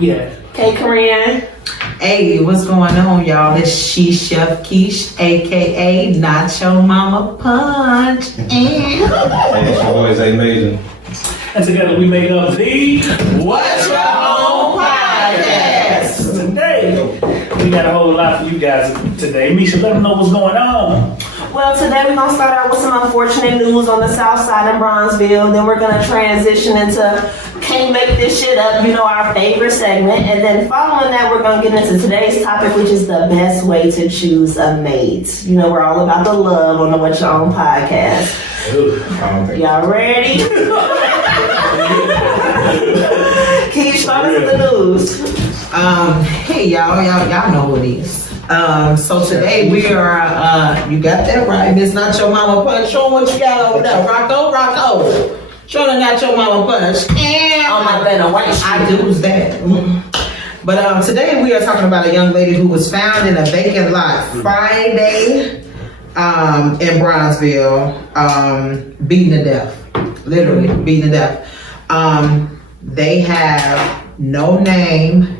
Yeah. Hey, Corinne. Hey, what's going on, y'all? It's She Chef Keish, aka Nacho Mama Punch. Hey, it's your boy Zay Mason. And together we make up the What's Your Home Podcast. Today, we got a whole lot for you guys today. Misha, let them know what's going on. Well, today we're going to start out with some unfortunate news on the south side in Bronzeville. Then we're going to transition into Can't Make This Shit Up, our favorite segment. And then following that, we're going to get into today's topic, which is the best way to choose a mate. We're all about the love on the What's Your Own Podcast. Y'all ready? Keish, start us with the news. Hey, y'all know what it is. So today we are, you got that right. It's Not Your Mama Punch. Show 'em what you got over there. Rocco. Show them Not Your Mama Punch. And Oh my God, white I do that. But today we are talking about a young lady who was found in a vacant lot Friday in Bronzeville, beaten to death. Literally beaten to death. They have no name.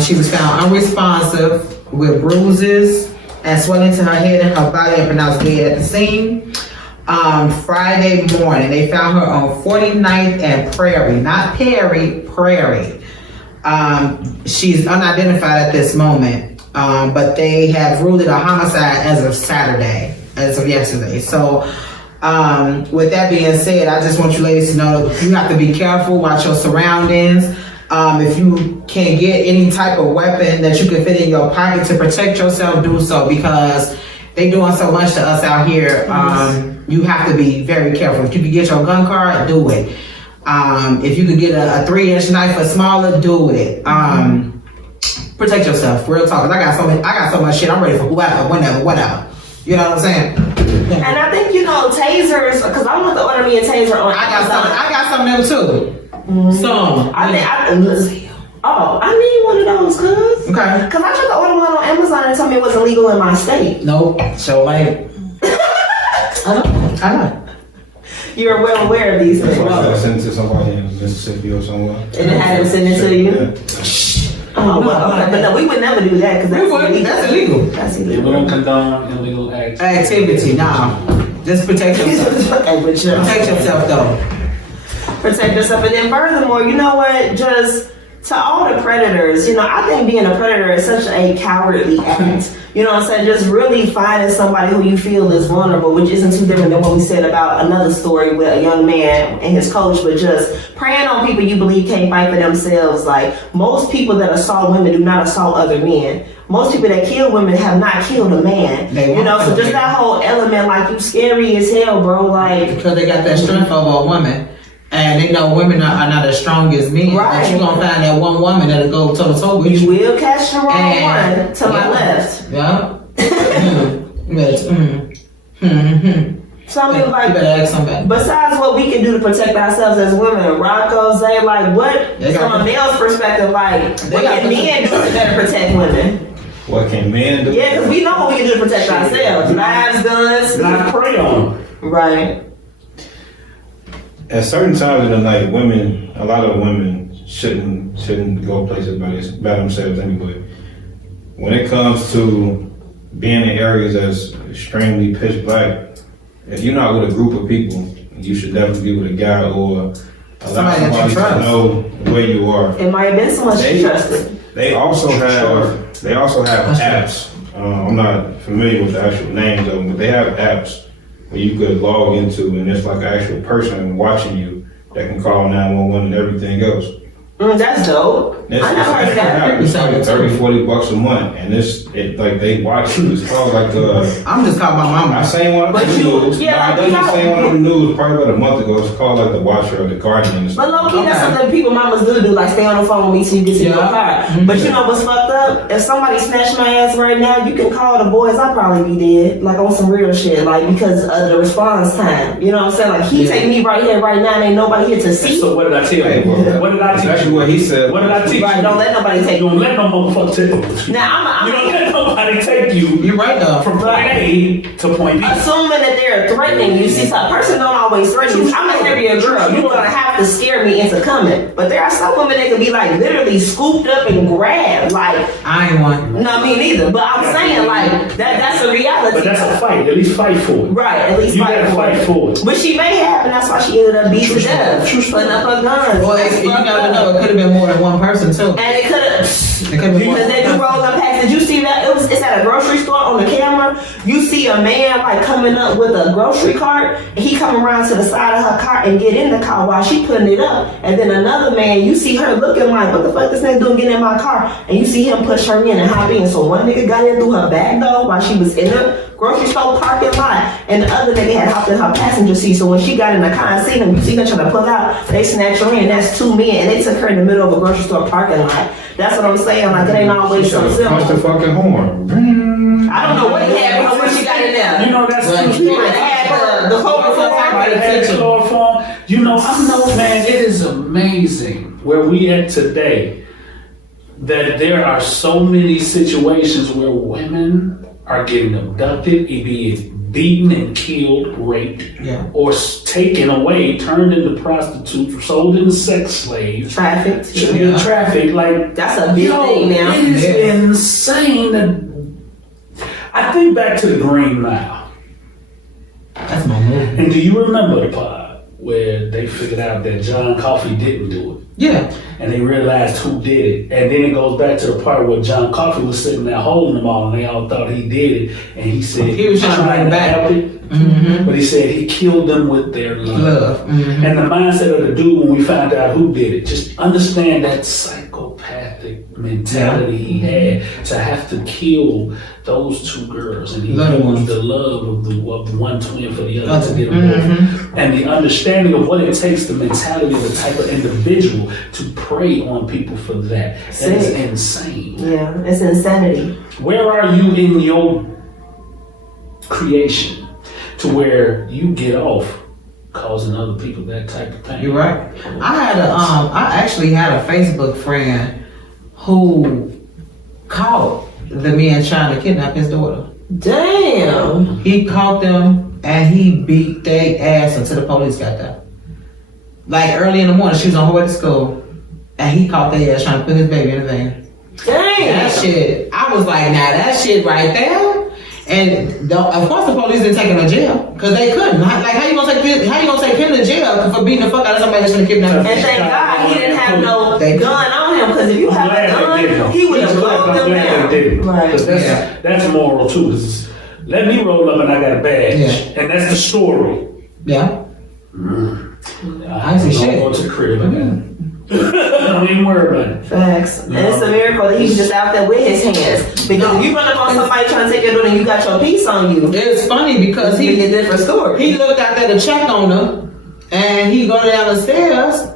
She was found unresponsive with bruises and swelling to her head and her body and pronounced dead at the scene. Friday morning, they found her on 49th and Prairie, not Perry, Prairie. She's unidentified at this moment, but they have ruled it a homicide as of yesterday. So, with that being said, I just want you ladies to know that you have to be careful, watch your surroundings. If you can get any type of weapon that you can fit in your pocket to protect yourself, do so, because they doing so much to us out here. You have to be very careful. If you can get your gun card, do it. If you could get a 3-inch knife or smaller, do it. Protect yourself. Real talk. 'Cause I got so much shit. I'm ready for whoever, whenever, whatever. You know what I'm saying? And I think, tasers, because I want to order me a taser on Amazon. I got some of them too. Some. I need one of those, cuz. Okay. Because I tried to order one on Amazon and told me it wasn't legal in my state. Nope. So like, I know. You're well aware of these That's things. why I sent it to somebody in Mississippi or somewhere. And then had them send it to you? Oh, well, okay. But no, we would never do that because that's illegal. That's illegal. That's We illegal. don't condone illegal Activity, nah. Just protect yourself. Protect yourself though. Protect yourself. And then furthermore, you know what? Just to all the predators, I think being a predator is such a cowardly act. You know what I'm saying? Just really finding somebody who you feel is vulnerable, which isn't too different than what we said about another story with a young man and his coach, but just preying on people you believe can't fight for themselves. Like, most people that assault women do not assault other men. Most people that kill women have not killed a man. So just that whole element, like, you scary as hell, bro. Like, Because they got that strength over a woman. And they know women are not as strong as men. Right. But you're going to find that one woman that'll go toe to toe with you you. will catch the wrong And- one to my left. Yeah. So I mean, You like, better ask somebody. besides what we can do to protect ourselves as women, Rocco, Zay, like, what, They got- from a male's perspective, like, They what got can men do to better protect women? What can men do? Yeah, because we know what we can do to protect ourselves. Knives, guns. Not prey on. Right. At certain times in the night, a lot of women shouldn't go places by themselves anyway. When it comes to being in areas that's extremely pitch black, if you're not with a group of people, you should definitely be with a guy or allow Somebody that you somebody to trust. know where you are. It might have been someone she trusted. They also have apps. I'm not familiar with the actual names of them, but they have apps where you could log into, and it's like an actual person watching you that can call 911 and everything else. That's dope. I never heard of that. It's like $30-$40 a month, and like they watch you. It's called like I'm just calling my I mama. seen one on the But you- news. yeah, I like, just seen one on the news probably about a month ago. It's called like the Watcher or the Guardian. But low key, that's Okay. something people mamas do, like stay on the phone with me till you get to your Yeah. car. But you know what's fucked up? If somebody snatched my ass right now, you can call the boys, I'll probably be dead. Like on some real shit, like because of the response time. You know what I'm saying? Like he take me right here, right now, and ain't nobody here to see. So what did I tell you? What did I teach That's you? what he said. What did I teach you? Right, don't let nobody take You don't let no motherfucker tell you. Now You don't let nobody how they take you You're right though. from point A to point B. Assuming that they're threatening you. See, a person don't always threaten you. I'm a heavier girl. You're gonna have to scare me into coming. But there are some women that can be like literally scooped up and grabbed. Like, I ain't one. no, me neither. But I'm saying like that's a reality. But that's a fight. At least fight for it. Right, at least You fight gotta for fight it. for it. But she may have, and that's why she ended up beat to death. Putting up her guns. Well, you gotta know it could have been more than one person too. And it could have. It could have been more Because than they one do person. roll up past. Did you see that? It's at a grocery store on the camera. You see a man like coming up with a grocery cart. And he come around to the side of her car and get in the car while she putting it up. And then another man, you see her looking like, what the fuck this nigga doing getting in my car? And you see him push her in and hop in. So one nigga got in through her back door while she was in the grocery store parking lot, and the other nigga had hopped in her passenger seat. So when she got in the car and seen him, you see her trying to pull out, they snatched her in. That's two men, and they took her in the middle of a grocery store parking lot. That's what I'm saying. Like, it ain't always so Punch the simple. fucking horn. I don't know what he had when she got in there. You know, that's Right. He might have had the chloroform. Might have had chloroform. You know, I know, man, it is amazing where we at today that there are so many situations where women are getting abducted, be it beaten and killed, raped, Yeah. or taken away, turned into prostitutes, sold into sex slaves, Trafficked. in traffic. Like, That's a big yo, thing now. it is Yeah. insane. That I think back to the Green Mile. That's my movie. And do you remember the part where they figured out that John Coffey didn't do it? Yeah. And they realized who did it. And then it goes back to the part where John Coffey was sitting there holding them all, and they all thought he did it. And he said He was trying to bring it back. help it, Mm-hmm. but he said he killed them with their love. Love. Mm-hmm. And the mindset of the dude when we found out who did it, just understand that psychopathic mentality he had to have to kill those two girls, and he Little used ones. the love of the one twin for the other to get them both. And the understanding of what it takes, the mentality of the type of individual to prey on people for that. That is Sick. insane. Yeah, it's insanity. Where are you in your creation to where you get off causing other people that type of pain? You're right. I actually had a Facebook friend who caught the men trying to kidnap his daughter. Damn. He caught them and he beat their ass until the police got there. Like early in the morning, she was on her way to school, and he caught their ass trying to put his baby in the van. That Damn. shit, I was like, nah, that shit right there. And of course, the police didn't take him to jail because they couldn't. Like, how you gonna take him to jail for beating the fuck out of somebody that's gonna kidnap him? And thank God he didn't have no They- gun on him, because if you I'm have glad a they didn't. gun, he would have I'm blown them glad down. they didn't. Right. 'Cause that's moral too. 'Cause let me roll up and I got a badge, Yeah. and that's the story. Yeah. I see don't shit. go to the crib again. Don't even worry about it. Facts. And it's a miracle that he's just out there with his hands. Because if you run up on somebody trying to take your daughter and you got your piece on you, It's funny because it's be a different story. he looked out there to check on her, and he go down the stairs,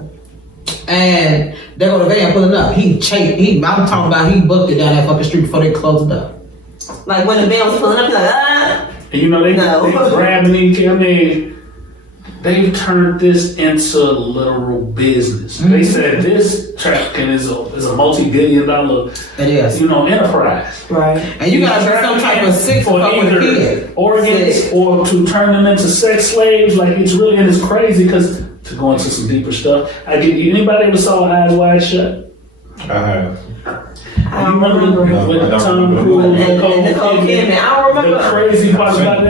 and they go to the van pulling up. I'm talking about he booked it down that fucking street before they closed it up. Like when the band was pulling up, you're like, ah. And you know, they No. grabbing these, I mean, they've turned this into literal business. They said this trafficking is a multi-billion-dollar, It is. enterprise. Right. And you gotta be some type of sick for fuck with a either kid. organs Sick. or to turn them into sex slaves. Like, it's really, and it's crazy because to go into some deeper stuff, anybody ever saw Eyes Wide Shut? I have. I don't remember. No, With I don't Tom remember. Cruise And and Nicole Kidman. I don't The remember. crazy part about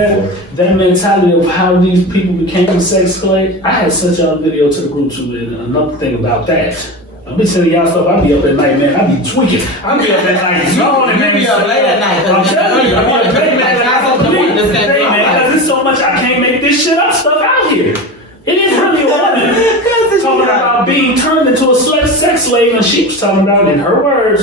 that mentality of how these people became sex slaves. I had sent y'all a video to the group too, and another thing about that. I'll be sending y'all stuff. I be up at night, man. I be tweaking. I be up at night. Zoning, man. You be up late at night, I'm telling you, I be up late at night. That's Hey, man, because there's so much I can't make this shit up stuff out here. It is really a woman talking about being turned into a sex slave, and she was talking about, in her words,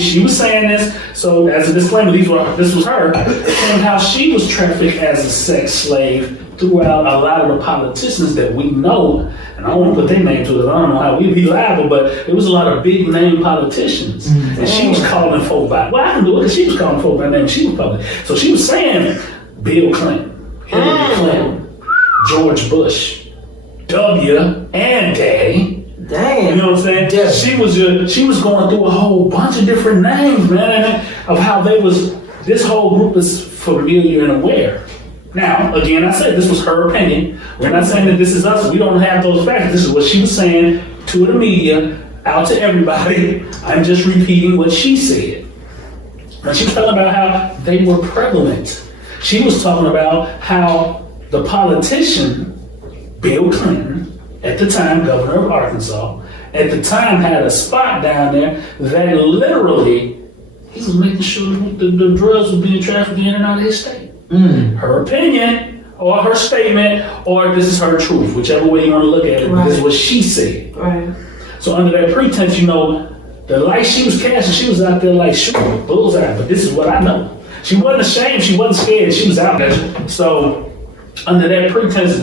she was saying this. So as a disclaimer, this was her saying how she was trafficked as a sex slave throughout a lot of the politicians that we know. And I don't want to put their name to it. I don't know how we'd be liable, but it was a lot of big name politicians, and she was calling folk by. Well, I can do it because she was calling folk by name. She was public, so she was saying Bill Clinton, Hillary Clinton, George Bush, W and Daddy. Damn. You know what I'm saying? Yeah. She was going through a whole bunch of different names, man, of how they was this whole group is familiar and aware. Now, again, I said this was her opinion. We're not saying that this is us. We don't have those facts. This is what she was saying to the media, out to everybody. I'm just repeating what she said. And she was talking about how they were prevalent. She was talking about how the politician, Bill Clinton, at the time governor of Arkansas, at the time had a spot down there that literally he was making sure the drugs were being trafficked in and out of his state. Her opinion, or her statement, or this is her truth, whichever way you want to look at it. Right. This is what she said. Right. So under that pretense, you know, the light she was casting, she was out there like shooting bullseye. But this is what I know. She wasn't ashamed. She wasn't scared. She was out there. So under that pretense, you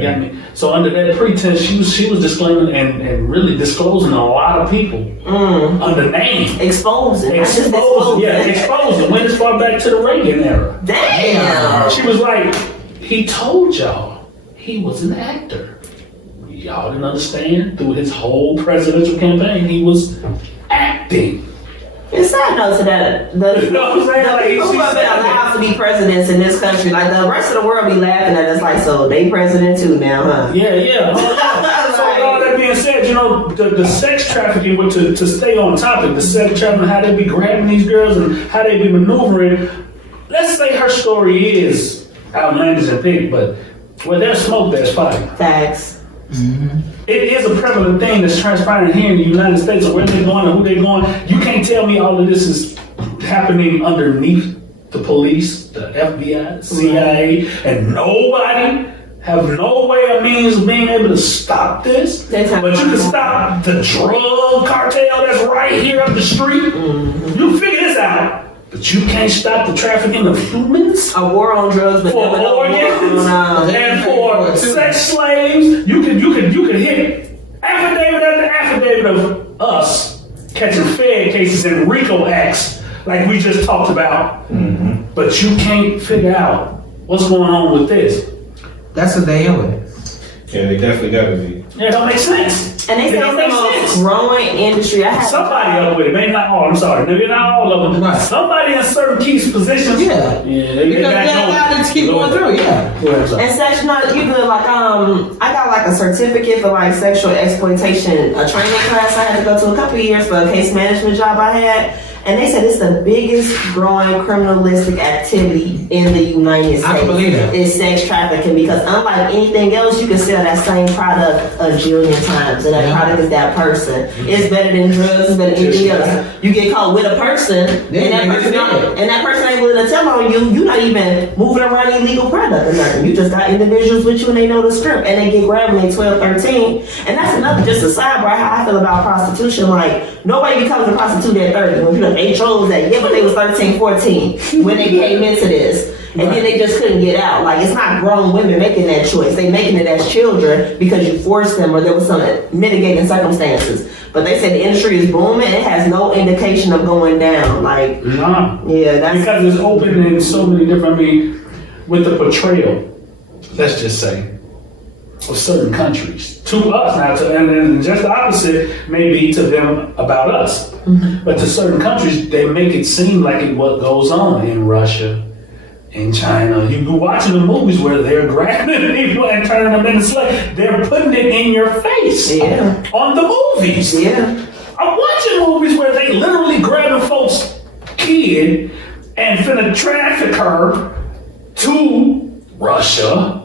got me. So under that pretense, she was disclaiming and really disclosing a lot of people under name. Exposing. Exposing. Went as far back to the Reagan era. Damn. She was like, he told y'all he was an actor. Y'all didn't understand. Through his whole presidential campaign, he was acting. And side note to that, You know what I'm saying? Like, people who have been allowed to be presidents in this country, like the rest of the world be laughing at us like, so they president too now, huh? Yeah. So with all that being said, you know, the sex trafficking, to stay on topic, the sex trafficking, how they be grabbing these girls and how they be maneuvering. Let's say her story is outlandish and big, but where there's smoke, there's fire. Facts. It is a prevalent thing that's transpiring here in the United States, or where they're going or who they're going. You can't tell me all of this is happening underneath the police, the FBI, the CIA, and nobody have no way or means of being able to stop this. But you can stop the drug cartel that's right here up the street. You figure this out. But you can't stop the trafficking of humans. A war on drugs, but For never no war organs on, and for sex slaves. You could hit affidavit after affidavit of us catching Fed cases and RICO acts like we just talked about. But you can't figure out what's going on with this. That's what they are. Yeah, they definitely gotta be. Yeah, it don't make sense. And they say it's the most growing industry. I have Somebody up with it. Maybe not all. I'm sorry. Maybe not all of them. Right. Somebody in certain key positions. Yeah. They Because back they on. allowed it to keep going through, yeah. Go ahead, I'm sorry. And section, you good, like, I got like a certificate for like sexual exploitation, a training class I had to go to a couple of years for a case management job I had. And they said it's the biggest growing criminalistic activity in the United States. I can believe that. Is sex trafficking, because unlike anything else, you can sell that same product a jillion times, and that product is that person. It's better than drugs, it's better than anything else. You get caught with a person, and that person ain't willing to tell on you. You're not even moving around illegal product or nothing. You just got individuals with you and they know the script, and they get grabbed when they 12, 13. And that's another, just a sidebar, how I feel about prostitution. Like, nobody becomes a prostitute at 30. When they chose that, but they was 13, 14 when they came into this. And then they just couldn't get out. Like, it's not grown women making that choice. They making it as children because you forced them or there was some mitigating circumstances. But they said the industry is booming. It has no indication of going down. Like, yeah, that's because it's open in so many different. I mean, with the portrayal, let's just say, of certain countries to us now, and then just the opposite may be to them about us. But to certain countries, they make it seem like what goes on in Russia, in China. You be watching the movies where they're grabbing people and turning them into slaves. They're putting it in your face on the movies. Yeah. I'm watching movies where they literally grabbing folks' kid and finna traffic her to Russia.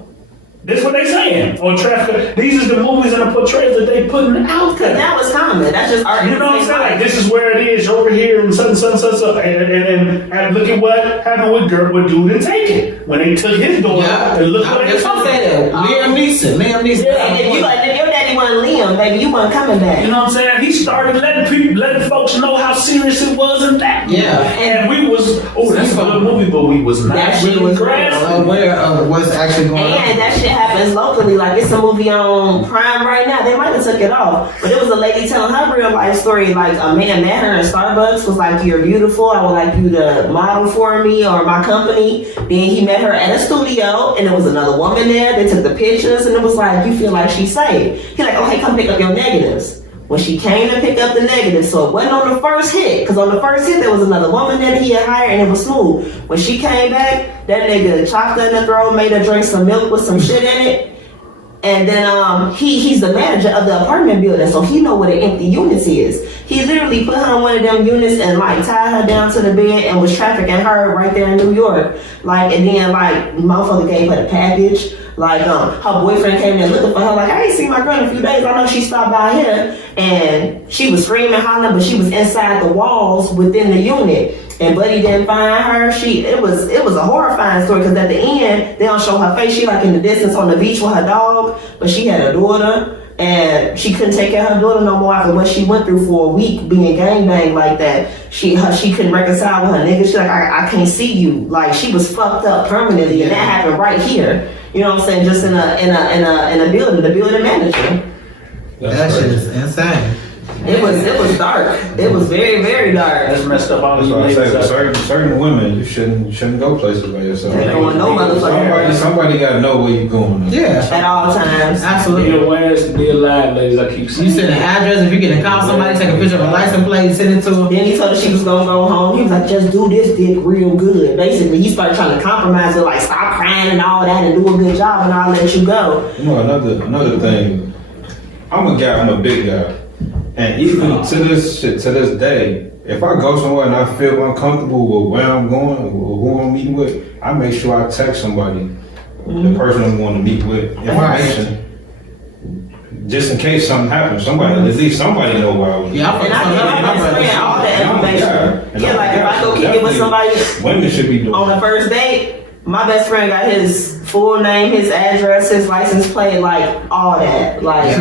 That's what they saying. Or traffic. These are the movies and the portrayals that they putting out there. that was common. That's just art. You know what I'm saying? Like, this is where it is over here and such. And look at what happened with Dude and Take It. When they took his daughter and look what they took. Liam Neeson. And if your daddy wasn't Liam, baby, you wasn't coming back. You know what I'm saying? He started letting folks know how serious it was and that. Yeah. And we was, that's a good movie, but we was not That shit really was grasping. Aware of what's actually going on. And that shit happens locally. Like, it's a movie on Prime right now. They might have took it off. But it was a lady telling her real life story. Like, a man met her in Starbucks, was like, "You're beautiful. I would like you to model for me or my company." Then he met her at a studio, and there was another woman there. They took the pictures, and it was like, "You feel like she's safe." He's like, "Okay, come pick up your negatives." When she came to pick up the negative, so it wasn't on the first hit, because on the first hit there was another woman that he had hired and it was smooth. When she came back, that nigga chopped her in the throat, made her drink some milk with some shit in it. And then he's the manager of the apartment building, so he know what an empty units is. He literally put her in one of them units and like tied her down to the bed and was trafficking her right there in New York. Like, and then like motherfucker gave her the package. Like her boyfriend came there looking for her. Like, I ain't seen my girl in a few days. I know she stopped by here, and she was screaming, hollering, but she was inside the walls within the unit. And Buddy didn't find her. It was a horrifying story because at the end they don't show her face. She like in the distance on the beach with her dog, but she had a daughter and she couldn't take care of her daughter no more after what she went through for a week being gangbanged like that. She couldn't reconcile with her nigga. She like, I can't see you. Like, she was fucked up permanently, and that happened right here. You know what I'm saying? Just in a building, the building manager. That shit is insane. It was dark. It was very, very dark. That's messed up. All That's these why I ladies say out for certain women, you shouldn't go places by yourself. Ain't going no motherfucking Somebody gotta know where you're going. Yeah, at all times. absolutely. Be aware to be alive, ladies. I keep saying. You send an address, if you get to call somebody, take a picture of a license plate, send it to them. Then he told her she was gonna go home. He was like, just do this dick real good. Basically, he started trying to compromise her, like stop crying and all that and do a good job and I'll let you go. You know, another thing, I'm a big guy. And even to this day, if I go somewhere and I feel uncomfortable with where I'm going or who I'm meeting with, I make sure I text somebody, the person I'm going to meet with, information. Just in case something happens, at least somebody know where I was. Yeah, And I give my best friend all the information. Yeah, like if I go kick it with somebody Women should be doing on the first date, my best friend got his full name, his address, his license plate, like all that. Like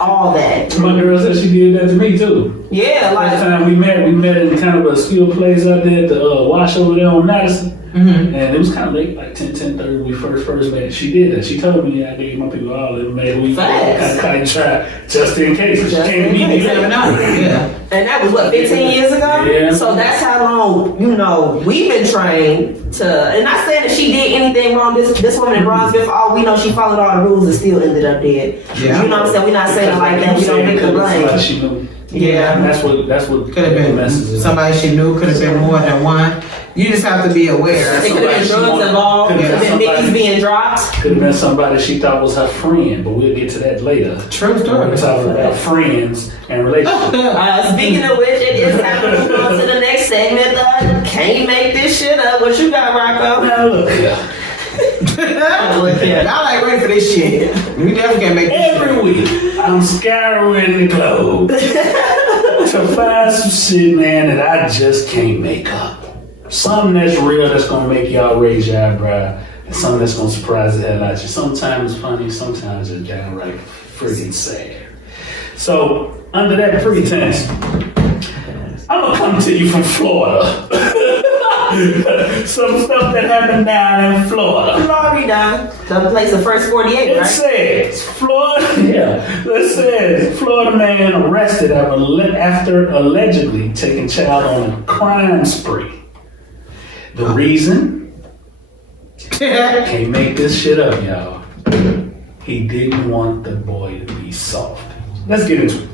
all that. My girl said she did that to me too. Yeah, Last like time we met in kind of a skill place out there at the wash over there on Madison. Mm-hmm. And it was kind of late, like 10:30 when we first met. She did that. She told me I gave my people all of it. Maybe we Facts. kind of try just in case. She Just came in to meet case. me. You never know. Yeah. and that was what, 15 years ago? Yeah. So that's how long, we've been trained to, and not saying that she did anything wrong. This woman in Bronzeville, for all we know, she followed all the rules and still ended up dead. Yeah. You know what I'm saying? We're not saying it like that. We don't make the blame. She knew. Yeah. And that's what Could have been messes somebody she knew, could have been more than one. You just have to be aware. It could have been drugs involved. It could have been Mickey's being dropped. Could have been somebody she thought was her friend, but we'll get to that later. True story. We're talking about friends and relationships. Speaking of which, it is time to move on to the next segment. Can't make this shit up. What you got, Rocco? Now look here. Look here. Y'all ain't ready for this shit. We definitely can't make this shit. Every week, I'm scouring the globe to find some shit, man, that I just can't make up. Something that's real that's gonna make y'all raise your eyebrow, and something that's gonna surprise the hell out you. Sometimes it's funny, sometimes it's downright freaking sad. So, under that pretense, I'm gonna come to you from Florida. Some stuff that happened down in Florida. Florida. The place of first 48, It right? says it says Florida man arrested after allegedly taking child on a crime spree. The reason? Can't make this shit up, y'all. He didn't want the boy to be soft. Let's get into it.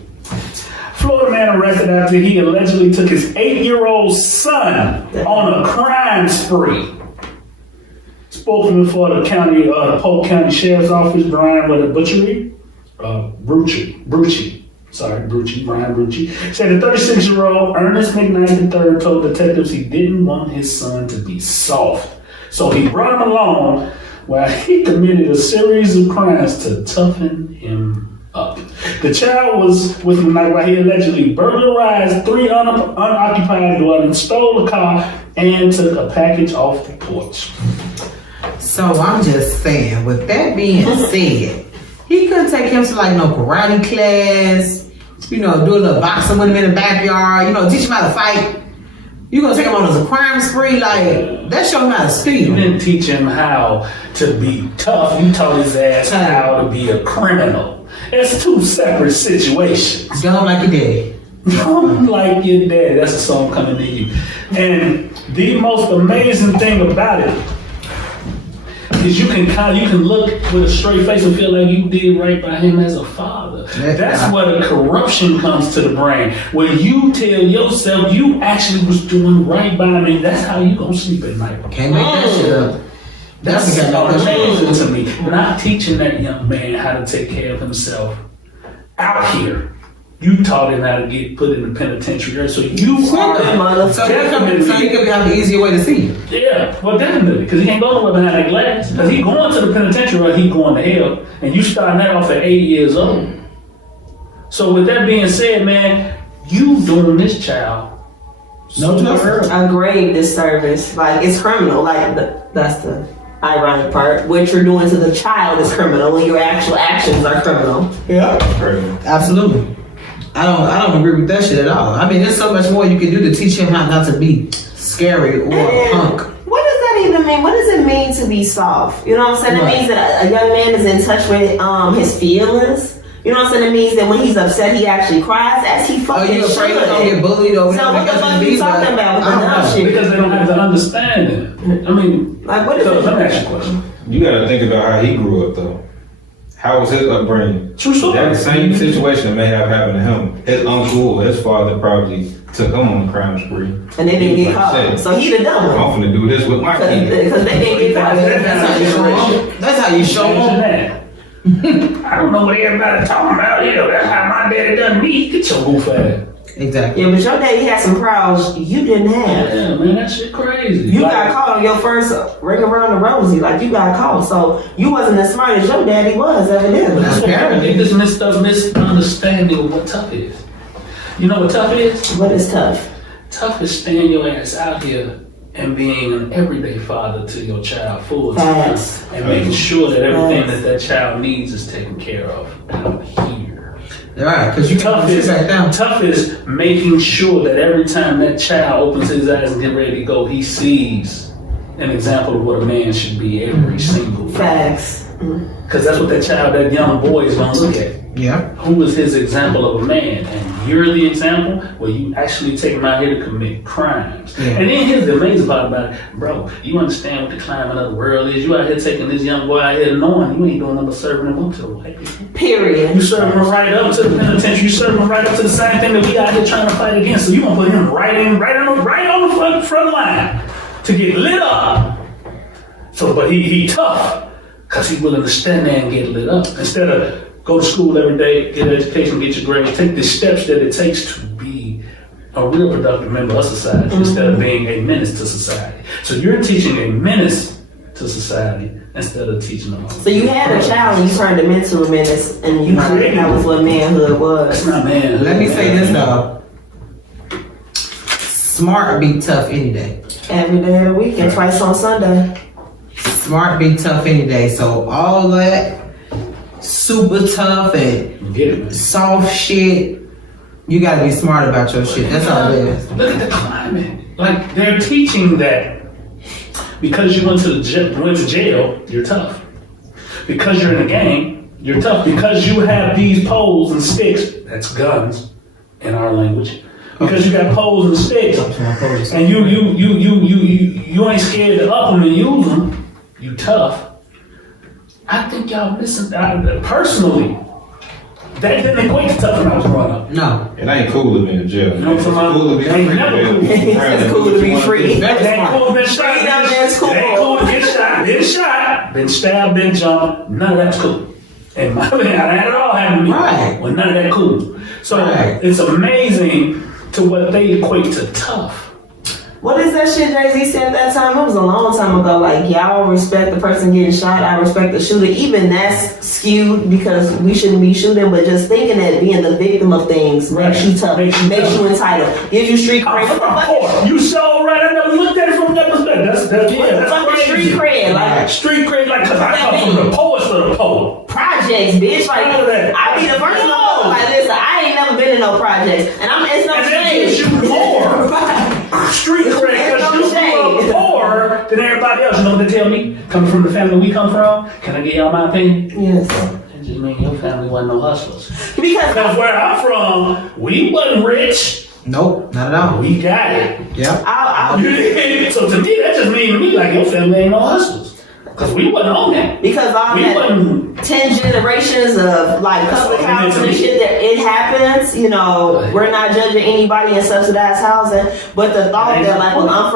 Florida man arrested after he allegedly took his 8-year-old son on a crime spree. Spokesman for the county, the Polk County Sheriff's Office, Brian Brucci, Brian Brucci, said the 36-year-old Ernest McKnight III told detectives he didn't want his son to be soft. So he brought him along while he committed a series of crimes to toughen him up. The child was with him while he allegedly burglarized 3 unoccupied dwellings, stole a car, and took a package off the porch. So I'm just saying, with that being said, he couldn't take him to like no karate class, do a little boxing with him in the backyard, teach him how to fight. You gonna take him on as a crime spree? Like, that show him how to You steal. didn't teach him how to be tough. You taught his ass how to be a criminal. It's 2 separate situations. Dumb like your daddy. Dumb like your dad. That's a song coming to you. And the most amazing thing about it, Because you can look with a straight face and feel like you did right by him as a father. That's where the corruption comes to the brain. When you tell yourself you actually was doing right by me, that's how you gonna sleep at night. Can't make that shit up. That's amazing to me. Not teaching that young man how to take care of himself out here. You taught him how to get put in the penitentiary. So you are So he could have an easier way to see. Yeah, well, definitely, because he ain't going nowhere behind that glass. Because he going to the penitentiary or he going to hell, and you starting that off at 8 years old. So with that being said, man, you doing this child No justice. A grave disservice. Like, it's criminal. Like, that's the ironic part. What you're doing to the child is criminal when your actual actions are criminal. Yeah. Crazy. Absolutely. I don't agree with that shit at all. I mean, there's so much more you can do to teach him how not to be scary or a punk. What does that even mean? What does it mean to be soft? You know what I'm saying? Right. It means that a young man is in touch with his feelings. You know what I'm saying? It means that when he's upset, he actually cries as he Oh, fucking you afraid should. he's gonna get bullied or So what the fuck are be you talking about with the dumb shit? because they don't have the understanding. I mean, Like, what is so it? let me ask you a question. You gotta think about how he grew up though. How was his upbringing? True story. That same situation may have happened to him. His uncle, his father probably took him on a crime spree. And they didn't get Like I caught. said, So he the dumb one. I'm finna do this with my kid. Because they didn't get caught. That's how you show Imagine him. that. I don't know what everybody talking about. You know, that's how my daddy done me. Get your goof ass. Exactly. Yeah, but your daddy had some prowls you didn't have. Yeah, man, that shit crazy. You Like, got caught on your first ring around the rosy. Like, you got caught. So you wasn't as smart as your daddy was, evidently. That's apparently this misunderstanding of what tough is. You know what tough is? What is tough? Tough is staying your ass out here and being an everyday father to your child full time Facts. and making sure that everything Facts. that child needs is taken care of out here. Right, because you Tough can't is, sit back down. tough is making sure that every time that child opens his eyes and get ready to go, he sees an example of what a man should be every single day. Facts. Because that's what that child, that young boy is going to look at. Yeah. Who is his example of a man? And you're the example where you actually take him out here to commit crimes. Yeah. And then here's the amazing part about it. Bro, you understand what the climate of the world is. You out here taking this young boy out here knowing you ain't doing nothing but serving him up to the white people. Period. You serving him right up to the penitentiary. You serving him right up to the same thing that we out here trying to fight against. So you gonna put him right on the front line to get lit up. So, but he tough because he willing to stand there and get lit up instead of go to school every day, get an education, get your grades, take the steps that it takes to be a real productive member of society instead of being a menace to society. So you're teaching a menace to society instead of teaching them. So you had a child and you turned him into a menace, and you created that was what manhood was. That's not man. Let me say this though. Smart beat tough any day. Every day of the week and twice on Sunday. Smart beat tough any day. So all that super tough and Get it, man. soft shit, you gotta be smart about your shit. That's all it is. Look at the climate. Like they're teaching that because you went to jail, you're tough. Because you're in a gang, you're tough. Because you have these poles and sticks, that's guns in our language. Because you got poles and sticks, and you ain't scared to up them and use them. You tough. I think y'all missing. Personally, that didn't equate to tough when I was growing up. No. It ain't cool to be in jail. You know what I'm talking about? It's cool to be Ain't free. never to cool. be able to It's cool to be free. It ain't cool to be shot. Freedom is cool. It ain't cool to get shot. Been shot, been stabbed, been jumped. None of that's cool. And my man, I had it all happen to me. Right. Well, none of that cool. So Right. it's amazing to what they equate to tough. What is that shit Jay-Z said that time? It was a long time ago. Like, y'all respect the person getting shot. I respect the shooter. Even that's skewed because we shouldn't be shooting. But just thinking that being the victim of things makes you tough, makes you entitled, gives you street cred. What the fuck is You so right. I never looked at it from that perspective. That's fucking crazy. street cred? Like, Street cred, like, cause I come from the poets of the poet. projects, bitch. Like, None of that. I be the first one to go, like, listen, I ain't never been in no projects. And it's no And that shame. gives you more street cred because you grew up poor than everybody else. You know what they tell me? Coming from the family we come from, can I give y'all my opinion? Yes. That just means your family wasn't no hustlers. Because Because where I'm from, we wasn't rich. Nope, not at all. We got it. Yep. I'll So to me, that just means to me like your family ain't no hustlers. Because we wasn't on that. Because all We that wasn't. 10 generations of like public housing and shit that it happens, you know, we're not judging anybody in subsidized housing, but the thought that like, well, I'm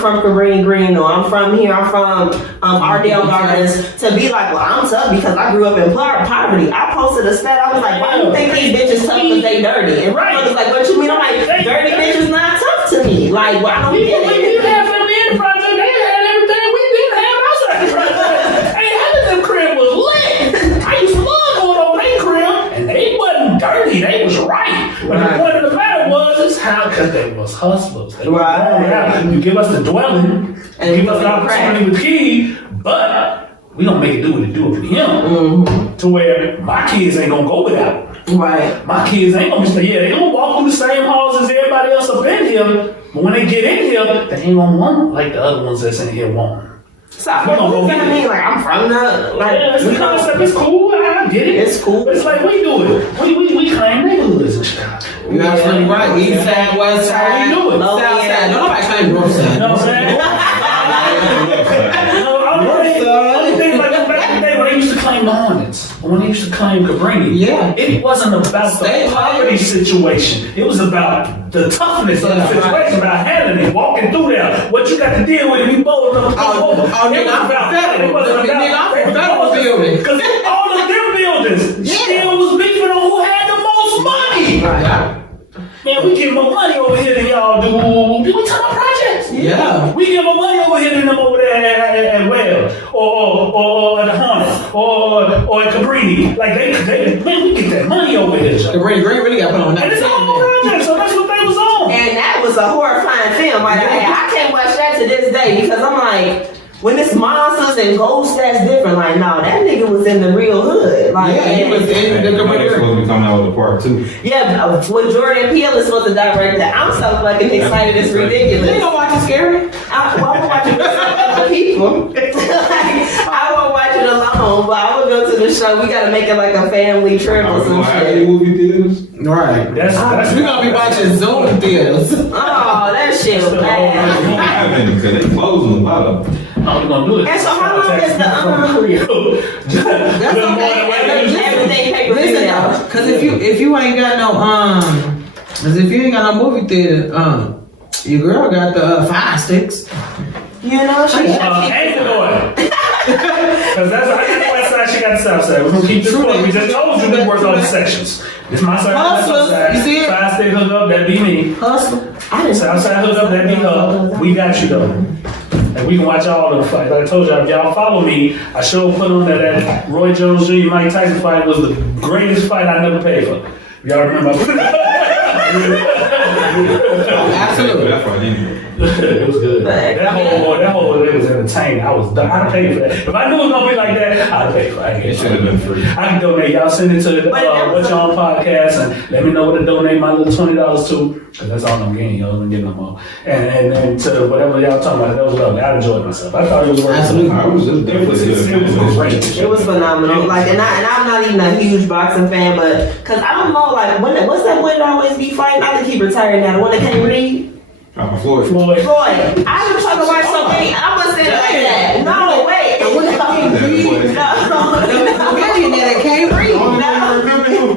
from Cabrini Green, or I'm from here, I'm from Ardell Gardens, to be like, well, I'm tough because I grew up in poverty. I posted a stat, I was like, why do you think these bitches tough because they dirty? And Right. I was like, what you mean? I'm like, dirty bitches not tough to me. Like, well, I don't We get didn't it. have family in the project. They had everything we didn't have outside the project. Hey, half of them crib was lit. I used to love going over their crib, and they wasn't dirty. They was right. But the point of the matter was, is how, because they was hustlers. They was Right. going out. You give us the dwelling, And give you us the give crack. opportunity with key, but we don't make it do what it do for him. To where my kids ain't gonna go without. Right. My kids ain't gonna be, yeah, they gonna walk through the same halls as everybody else up in here, but when they get in here, they ain't gonna want like the other ones that's in here want. So what does that mean? Like, I'm from the, like, Yeah, it's the you know, concept, it's cool, I get it. It's cool. But it's like, we do it. We claim neighborhoods and shit. You're absolutely right. East side, west How we side, do it. south side. Don't nobody claim north You side. know what I'm saying? No, only thing like back in the day when they used to claim the Hornets, or when they used to claim Cabrini, Yeah. it wasn't about Stay the poverty situation. It was about the toughness of the situation, about handling it, walking through there. What you got to deal with if you bold enough to come over. Nigga, I'm from Federal. It wasn't about Nigga, I'm from Federal building. because all of their buildings still was beefing on who had the most money. Yeah. Man, we give more money over here than y'all do. We talking about projects. Yeah. We give more money over here than them over there at Well, or at the Hornet, or at Cabrini. Like they, man, we get that money over here. The Green really got put on And it's that. all projects, so that's what they was on. and that was a horrifying film. Like, I can't watch that to this day because I'm like, when it's monsters and ghosts, that's different. Like, no, that nigga was in the real hood. Like, Yeah, he was in the They're Green. supposed to be coming out with a part 2. yeah, when Jordan Peele is supposed to direct that, I'm so fucking excited. It's You ridiculous. ain't gonna watch it scary? I won't watch it with other people. I won't watch it alone, but I will go to the show. We gotta make it like a family trip I or was some gonna have any shit. movie theaters. Right. That's We're gonna be watching Zoom theaters. Oh, that shit was We bad. don't have any because they closing a lot of them. how we gonna do it. And so how long is the, That's okay. Everything pay per view Listen, now. cause if you ain't got no cause if you ain't got no movie theater, your girl got the Fire Sticks. You know, she And the daughter. Because that's I got the west side, she got the south side. We're gonna keep this going. We just told you to work on the sections. This my side, that's my Hustlers, side. you see it? Side stay hook up, that be me. Hustle. South side hook up, that be her. We got you though. And we can watch all of the fights. Like I told y'all, if y'all follow me, I sure put on that Roy Jones Jr. Mike Tyson fight was the greatest fight I never paid for. Y'all remember? Absolutely. That's right. Anyway. It was good. That whole it was entertaining. I'd pay for that. If I knew it was gonna be like that, I'd pay for it. It should have been free. I can donate. Y'all send it to the What's Your Own podcast and let me know what to donate my little $20 to. Cause that's all I'm getting. Y'all don't get no more. And to whatever y'all talking about, that was lovely. I enjoyed myself. I thought it was worth it. Absolutely. I was just It was great. It was phenomenal. Like, and I'm not even a huge boxing fan, but cause I don't know, like, what's that one that always be fighting? I think he retired now. The one that can't read. Floyd. Floyd. Floyd. I was trying to watch so many. I wasn't saying it like that. No, wait. The one that can't read. The millionaire that can't read. Remember him?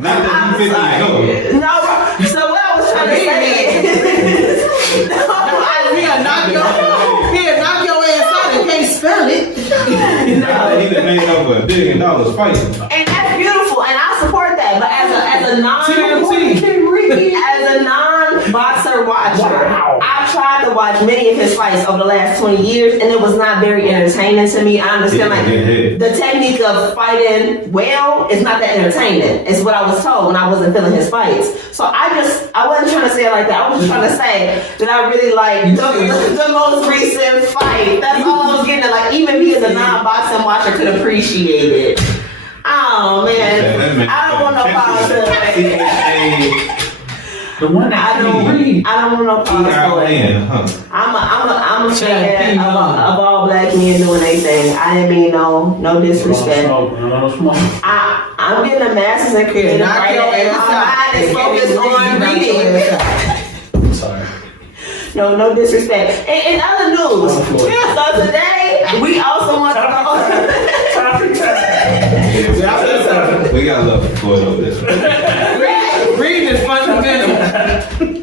Not that he 50 years old. No, so what I was trying to say is, He'll knock your ass out and can't spell it. Not that he done made over $1 billion fighting. and that's beautiful, and I support that. But as a non-boxer watcher, Wow. I've tried to watch many of his fights over the last 20 years, and it was not very entertaining to me. I understand, like, the technique of fighting well is not that entertaining. It's what I was told when I wasn't feeling his fights. So I wasn't trying to say it like that. I was just trying to say that I really like the most recent fight. That's all I was getting at. Like, even me as a non-boxing watcher could appreciate it. Oh man, I don't want no politics. The one that I can't read. don't want no politics. I'm a fan of all black men doing their thing. I didn't mean no disrespect. I'm getting a master's in creative Knock writing. your And ass my out. mind is focused on Knock your reading. ass out. Sorry. No disrespect. In other news, so today we also unemployed over this. Reading is fundamental.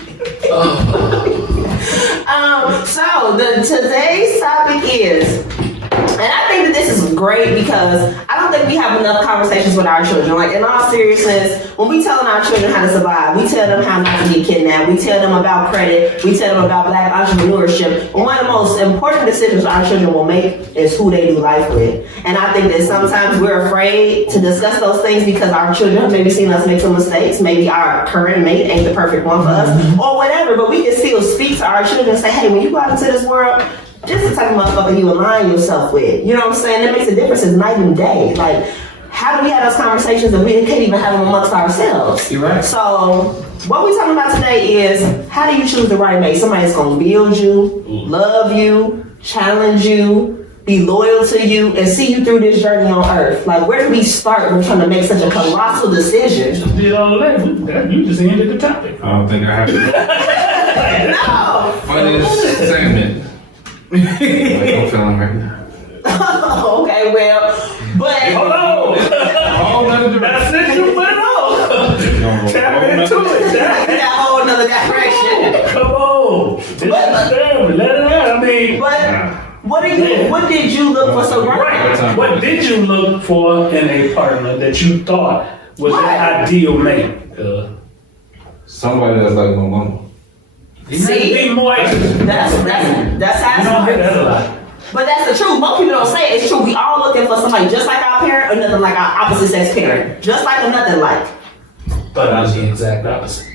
So today's topic is, and I think that this is great because I don't think we have enough conversations with our children. Like, in all seriousness, when we telling our children how to survive, we tell them how not to get kidnapped, we tell them about credit, we tell them about black entrepreneurship. But one of the most important decisions our children will make is who they do life with. And I think that sometimes we're afraid to discuss those things because our children have maybe seen us make some mistakes. Maybe our current mate ain't the perfect one for us, or whatever. But we can still speak to our children and say, hey, when you go out into this world, this is the type of motherfucker you align yourself with. You know what I'm saying? That makes a difference. It's night and day. Like, how do we have those conversations if we can't even have them amongst ourselves? You're right. So, what we're talking about today is, how do you choose the right mate? Somebody that's going to build you, love you, challenge you, be loyal to you, and see you through this journey on earth. Like, where do we start when trying to make such a colossal decision? Just did all of that. You just ended the topic. I don't think I have to. No! Funniest segment. Like, I'm feeling right now. Okay, well, but... Hold on. All nother That's direction. it. You went on. Tap into it. that whole nother direction. Come on. Just let it out. I mean, But what did you look for so right. What did you look for in a partner that you thought was the ideal mate? Somebody that's like my mama. See? Be more. That's how You don't hear that a lot. But that's the truth. Most people don't say it. It's true. We all looking for somebody just like our parent or nothing like our opposite sex parent. Just like or nothing like. But I was the exact opposite.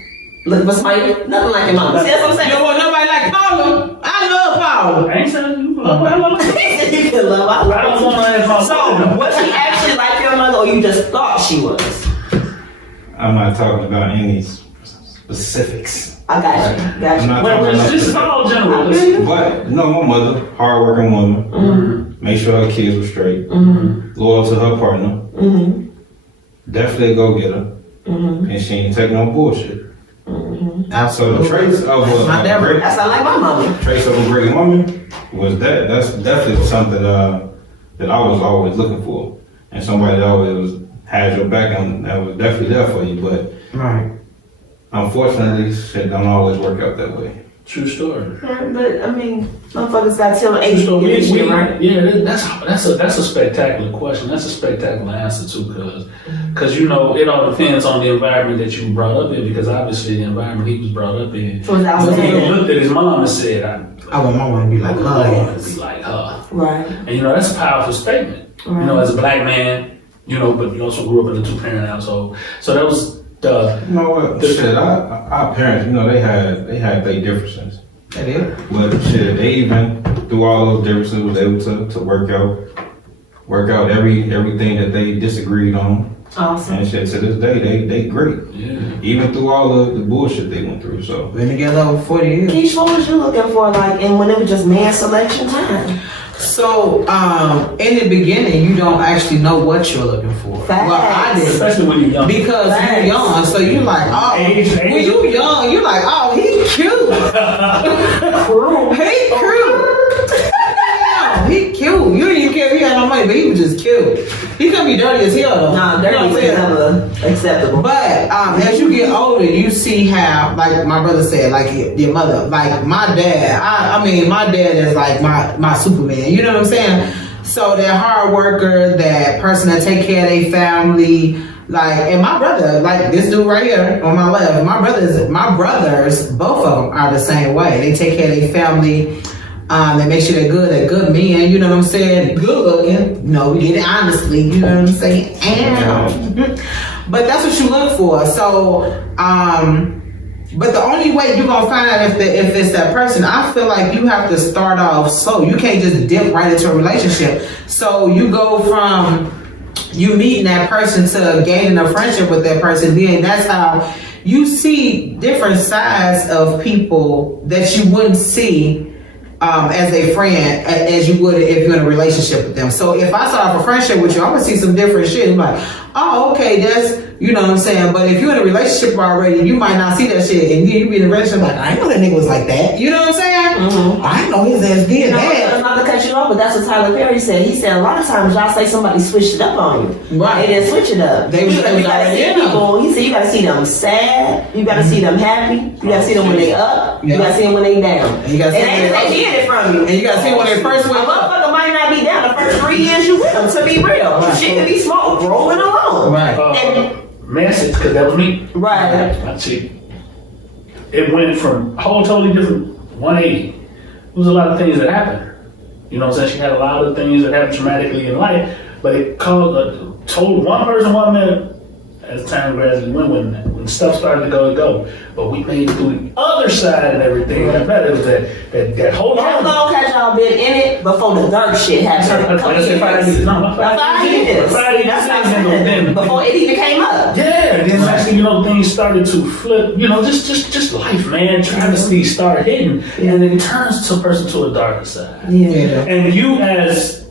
Looking for somebody nothing like your mama. See, that's what I'm saying. You don't want nobody like Paula. I love Paula. I ain't saying you love You can love. I I don't love. want to have my So, was she actually like your mother, or you just thought she was? I'm not talking about any specifics. I got you. Got I'm you. not Well, talking about this is specifics. all general. But no, my mother, hardworking woman, make sure her kids were straight, loyal to her partner, definitely a go-getter, and she ain't take no bullshit. So the traits of a great, That sound like my mama. traits of a great woman was that. That's definitely something that I was always looking for, and somebody that always had your back and that was definitely there for you. But Right. unfortunately, shit don't always work out that way. True story. Yeah, but I mean, motherfuckers got till age to So get this shit right. that's a spectacular question. That's a spectacular answer too, because you know it all depends on the environment that you were brought up in. Because obviously the environment he was brought up in, So that was he it. looked at his mom and said, I want my one to be "I like would her. want to be like her." Right. And you know that's a powerful statement. You know, as a black man, you know, but you also grew up in a two-parent household, so that was the. You know what? Shit, our parents, you know, they had their differences. That is. But shit, they even through all those differences was able to work out everything that they disagreed on. Awesome. And shit, to this day, they great. Yeah. Even through all the bullshit they went through. So Been together over 40 years. Keisha, what was you looking for, like, and when it was just man selection time? So, in the beginning, you don't actually know what you're looking for. Facts. Well, I did. Especially when you're young. Because you're Facts. young, so you're like, oh, Age. when you young, you're like, oh, he cute. He cute. Yeah, he cute. You didn't even care if he had no money, but he was just cute. He could be dirty as hell though. Nah, You know dirty what I'm was saying? never acceptable. But as you get older, you see how, like my brother said, like your mother, like my dad. I mean, my dad is like my Superman. You know what I'm saying? So that hard worker, that person that take care of their family, like, and my brother, like this dude right here on my left, my brothers, both of them are the same way. They take care of their family. They make sure they're good men, you know what I'm saying? Good looking. No, we did it honestly, you know what I'm saying? But that's what you look for. So, but the only way you're gonna find out if it's that person, I feel like you have to start off slow. You can't just dip right into a relationship. So you go from you meeting that person to gaining a friendship with that person, then that's how you see different sides of people that you wouldn't see as a friend as you would if you're in a relationship with them. So if I start off a friendship with you, I'm gonna see some different shit. I'm like, oh, okay, that's, you know what I'm saying? But if you're in a relationship already, you might not see that shit, and you be in a relationship like, I didn't know that nigga was like that. You know what I'm saying? I didn't know his ass did that. It's not not to cut you off, but that's what Tyler Perry said. He said a lot of times y'all say somebody switched it up on you. Right. They didn't switch it up. They was you gotta already see in them. people. He said you gotta see them sad. You gotta see them happy. You gotta see them when they up. You Yeah. gotta see them when they down. And you gotta see and when they get it from you. And you gotta see when they first A went up. motherfucker might not be down the first 3 years you with them. To be real, Right. she could be small, rolling along. Right. Message, because that was me. Right. I see. It went from a whole totally different 180. There was a lot of things that happened. You know what I'm saying? She had a lot of things that happened traumatically in life, but it told one person 1 minute as time gradually went when stuff started to go. But we made it through the other side and everything. That better was that whole How long had y'all been in it before the dark shit happened? Like I said, 5 years. No, about 5 years. 5 years. That's what I'm And then- saying. Before it even came up. Yeah, and then actually, things started to flip. Just life, man. Travesty started hitting, and it turns a person to a darker side. Yeah. And you, as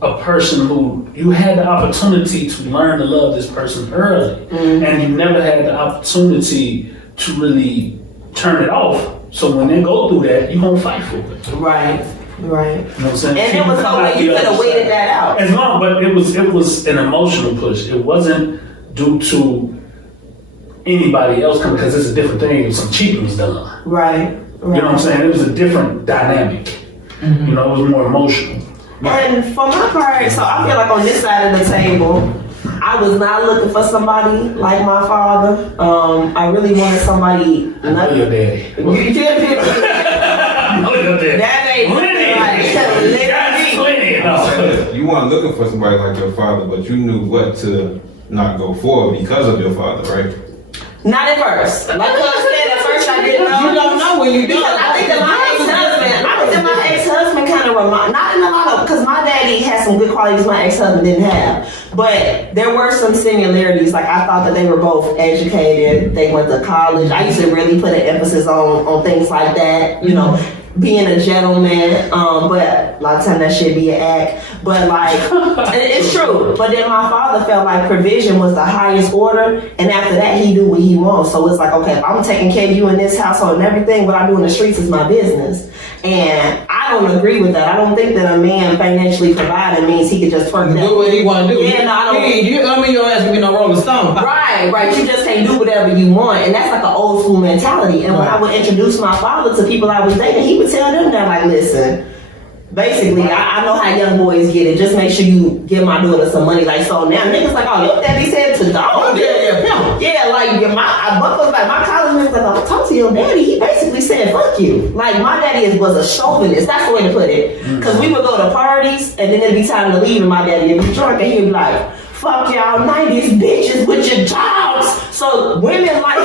a person who you had the opportunity to learn to love this person early, and you never had the opportunity to really turn it off. So when they go through that, you gonna fight for it. Right. Right. You know what I'm saying? And there was no way you could have waited that out. As long, but it was an emotional push. It wasn't due to anybody else coming, because it's a different thing if some cheating was done. Right. You know what I'm saying? It was a different dynamic. It was more emotional. And for my part, so I feel like on this side of the table, I was not looking for somebody like my father. I really wanted somebody. I know your daddy. I know your daddy. That ain't Lenny. That's Lenny. No. You weren't looking for somebody like your father, but you knew what to not go for because of your father, right? Not at first. Like I said, at first I didn't know. You don't know when you do. Because I think that my ex-husband kind of not in a lot of, because my daddy had some good qualities my ex-husband didn't have. But there were some similarities. Like I thought that they were both educated. They went to college. I used to really put an emphasis on things like that. You know, being a gentleman. But a lot of time that shit be an act. But like, it's true. But then my father felt like provision was the highest order, and after that he do what he wants. So it's like, okay, if I'm taking care of you in this household and everything, what I do in the streets is my business. And I don't agree with that. I don't think that a man financially providing means he could just twerk that. Do what he want to do. Yeah, no, I don't. Your ass would be no Rolling Stone. Right. You just can't do whatever you want, and that's like an old school mentality. And when I would introduce my father to people I was dating, he would tell them that, like, listen. Basically, I know how young boys get it. Just make sure you give my daughter some money. Like, so now niggas like, oh, your daddy said to dog. Yeah, like my college mates like, oh, talk to your daddy. He basically said, fuck you. Like, my daddy was a chauvinist. That's the way to put it. Because we would go to parties, and then it'd be time to leave, and my daddy would be drunk, and he'd be like, fuck y'all 90s bitches with your jobs. So women like,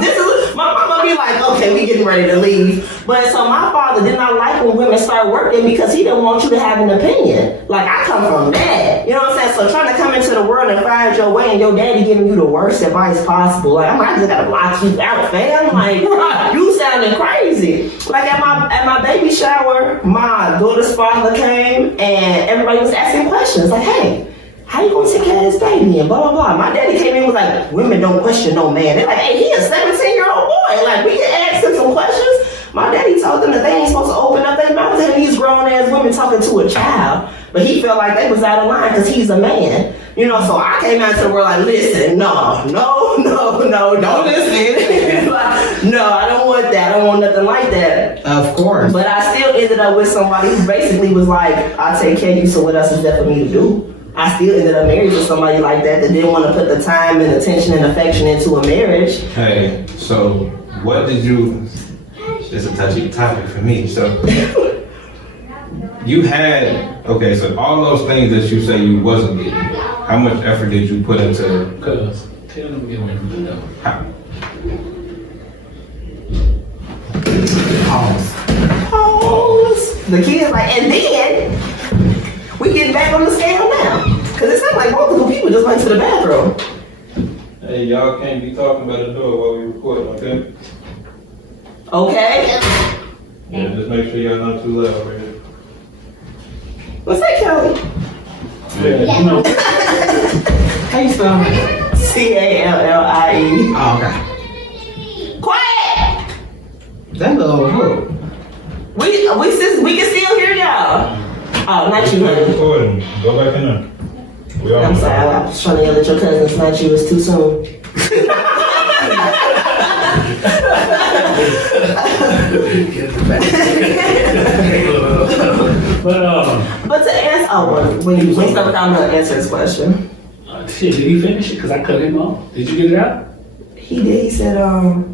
this is, my mama be like, okay, we getting ready to leave. But so my father did not like when women start working because he didn't want you to have an opinion. Like, I come from that. You know what I'm saying? So trying to come into the world and find your way and your daddy giving you the worst advice possible. Like, I just gotta block you out, fam. Like, you sounding crazy. Like at my baby shower, my daughter's father came and everybody was asking questions. Like, hey, how you gonna take care of this baby and blah blah blah. My daddy came in and was like, women don't question no man. They're like, hey, he a 17-year-old boy. Like, we can ask him some questions. My daddy told them that they ain't supposed to open up their mouths and these grown ass women talking to a child. But he felt like they was out of line because he's a man. You know, so I came out to the world like, listen, no, don't listen. No, I don't want that. I don't want nothing like that. Of course. But I still ended up with somebody who basically was like, I take care of you, so what else is there for me to do? I still ended up married to somebody like that didn't want to put the time and attention and affection into a marriage. Hey, so what did you, it's a touchy topic for me, so you had, okay, so all those things that you say you wasn't getting, how much effort did you put into? Because tell them to get ready to know. Pause. The kid's like, and then we getting back on the scale now. Cause it sounds like multiple people just went to the bathroom. Hey, y'all can't be talking by the door while we recording, okay? Okay. Yeah, just make sure y'all not too loud right here. What's that, Kelly? Yeah, you know. How you spell it? CALLIE. Oh, okay. Quiet. That little hook. We We can still hear y'all. Oh, not you, honey. Recording. Go back in there. We all I'm sorry, I was trying to yell at your cousin. It's not you. It's too soon. But to answer, when you start trying to answer his question, shit, did he finish it? Because I cut him off. Did you get it out? he did. He said,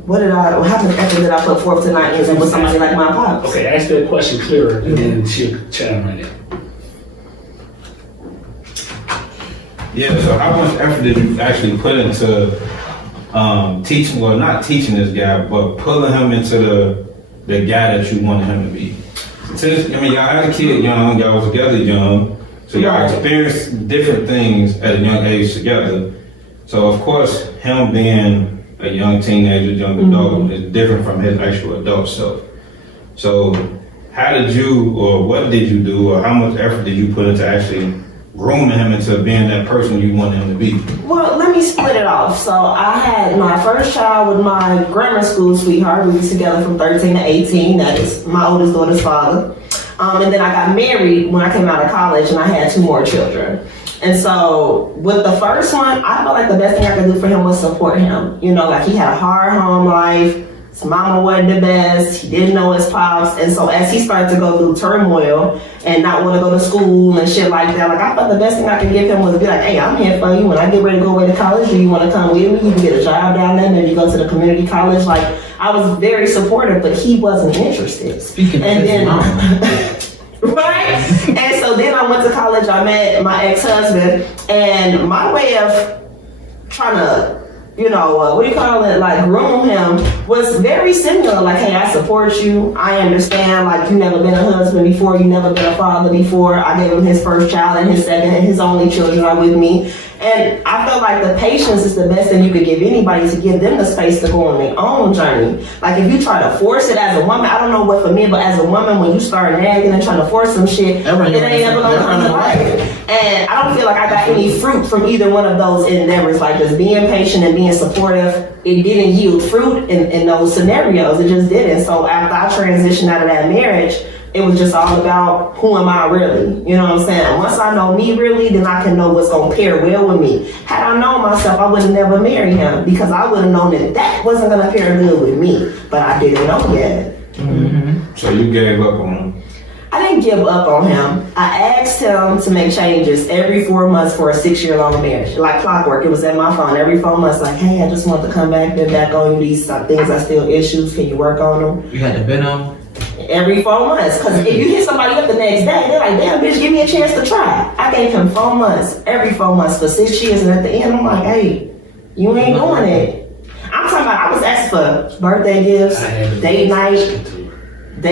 what happened after that I put forth tonight is with somebody like my pops. Okay, ask that question clearer, and then she'll chime right in. Yeah, so how much effort did you actually put into teaching, well, not teaching this guy, but pulling him into the guy that you wanted him to be? Since, I mean, y'all had a kid young, y'all was together young, so y'all experienced different things at a young age together. So, of course, him being a young teenager, young adult is different from his actual adult self. So, how did you, or what did you do, or how much effort did you put into actually grooming him into being that person you wanted him to be? Well, let me split it off. So I had my first child with my grammar school sweetheart. We were together from 13 to 18. That is my oldest daughter's father. And then I got married when I came out of college, and I had 2 more children. And so with the first one, I felt like the best thing I could do for him was support him. You know, like he had a hard home life. His mama wasn't the best. He didn't know his pops. And so as he started to go through turmoil and not want to go to school and shit like that, like I thought the best thing I could give him was be like, hey, I'm here for you. When I get ready to go away to college, do you want to come with me? You can get a job down there. Maybe go to the community college. Like I was very supportive, but he wasn't interested. Speaking and of his then, mom. right? And so then I went to college. I met my ex-husband, and my way of trying to, like groom him was very similar. Like, hey, I support you. I understand, like, you never been a husband before. You never been a father before. I gave him his first child, and his second, and his only children are with me. And I felt like the patience is the best thing you could give anybody, to give them the space to go on their own journey. Like if you try to force it as a woman, I don't know what for me, but as a woman, when you start nagging and trying to force some shit, it ain't ever gonna come to life. And I don't feel like I got any fruit from either one of those endeavors. Like just being patient and being supportive, it didn't yield fruit in those scenarios. It just didn't. So after I transitioned out of that marriage, it was just all about who am I really? You know what I'm saying? Once I know me really, then I can know what's gonna pair well with me. Had I known myself, I would have never married him, because I would have known that that wasn't gonna pair good with me. But I didn't know yet. Mm-hmm. So you gave up on him? I didn't give up on him. I asked him to make changes every 4 months for a 6-year-long marriage. Like clockwork, it was at my phone every 4 months. Like, hey, I just want to come back, been back on you. These things are still issues. Can you work on them? You had to been on? Every 4 months. Because if you hit somebody up the next day, they're like, damn, bitch, give me a chance to try. I gave him 4 months, every 4 months for 6 years. And at the end, I'm like, hey, you ain't doing it. I'm talking about, I was asked for birthday gifts, date night. I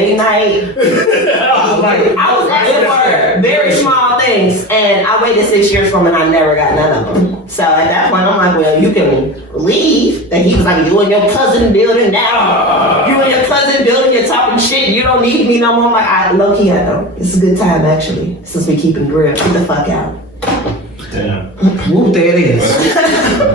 was asking for very small things, and I waited 6 years for him, and I never got none of them. So at that point, I'm like, well, you can leave. And he was like, you and your cousin building now. You and your cousin building, you're talking shit. You don't need me no more. I'm like, low-key, I don't. It's a good time, actually, since we keeping real. Get the fuck out. Damn. Whoop, there it is.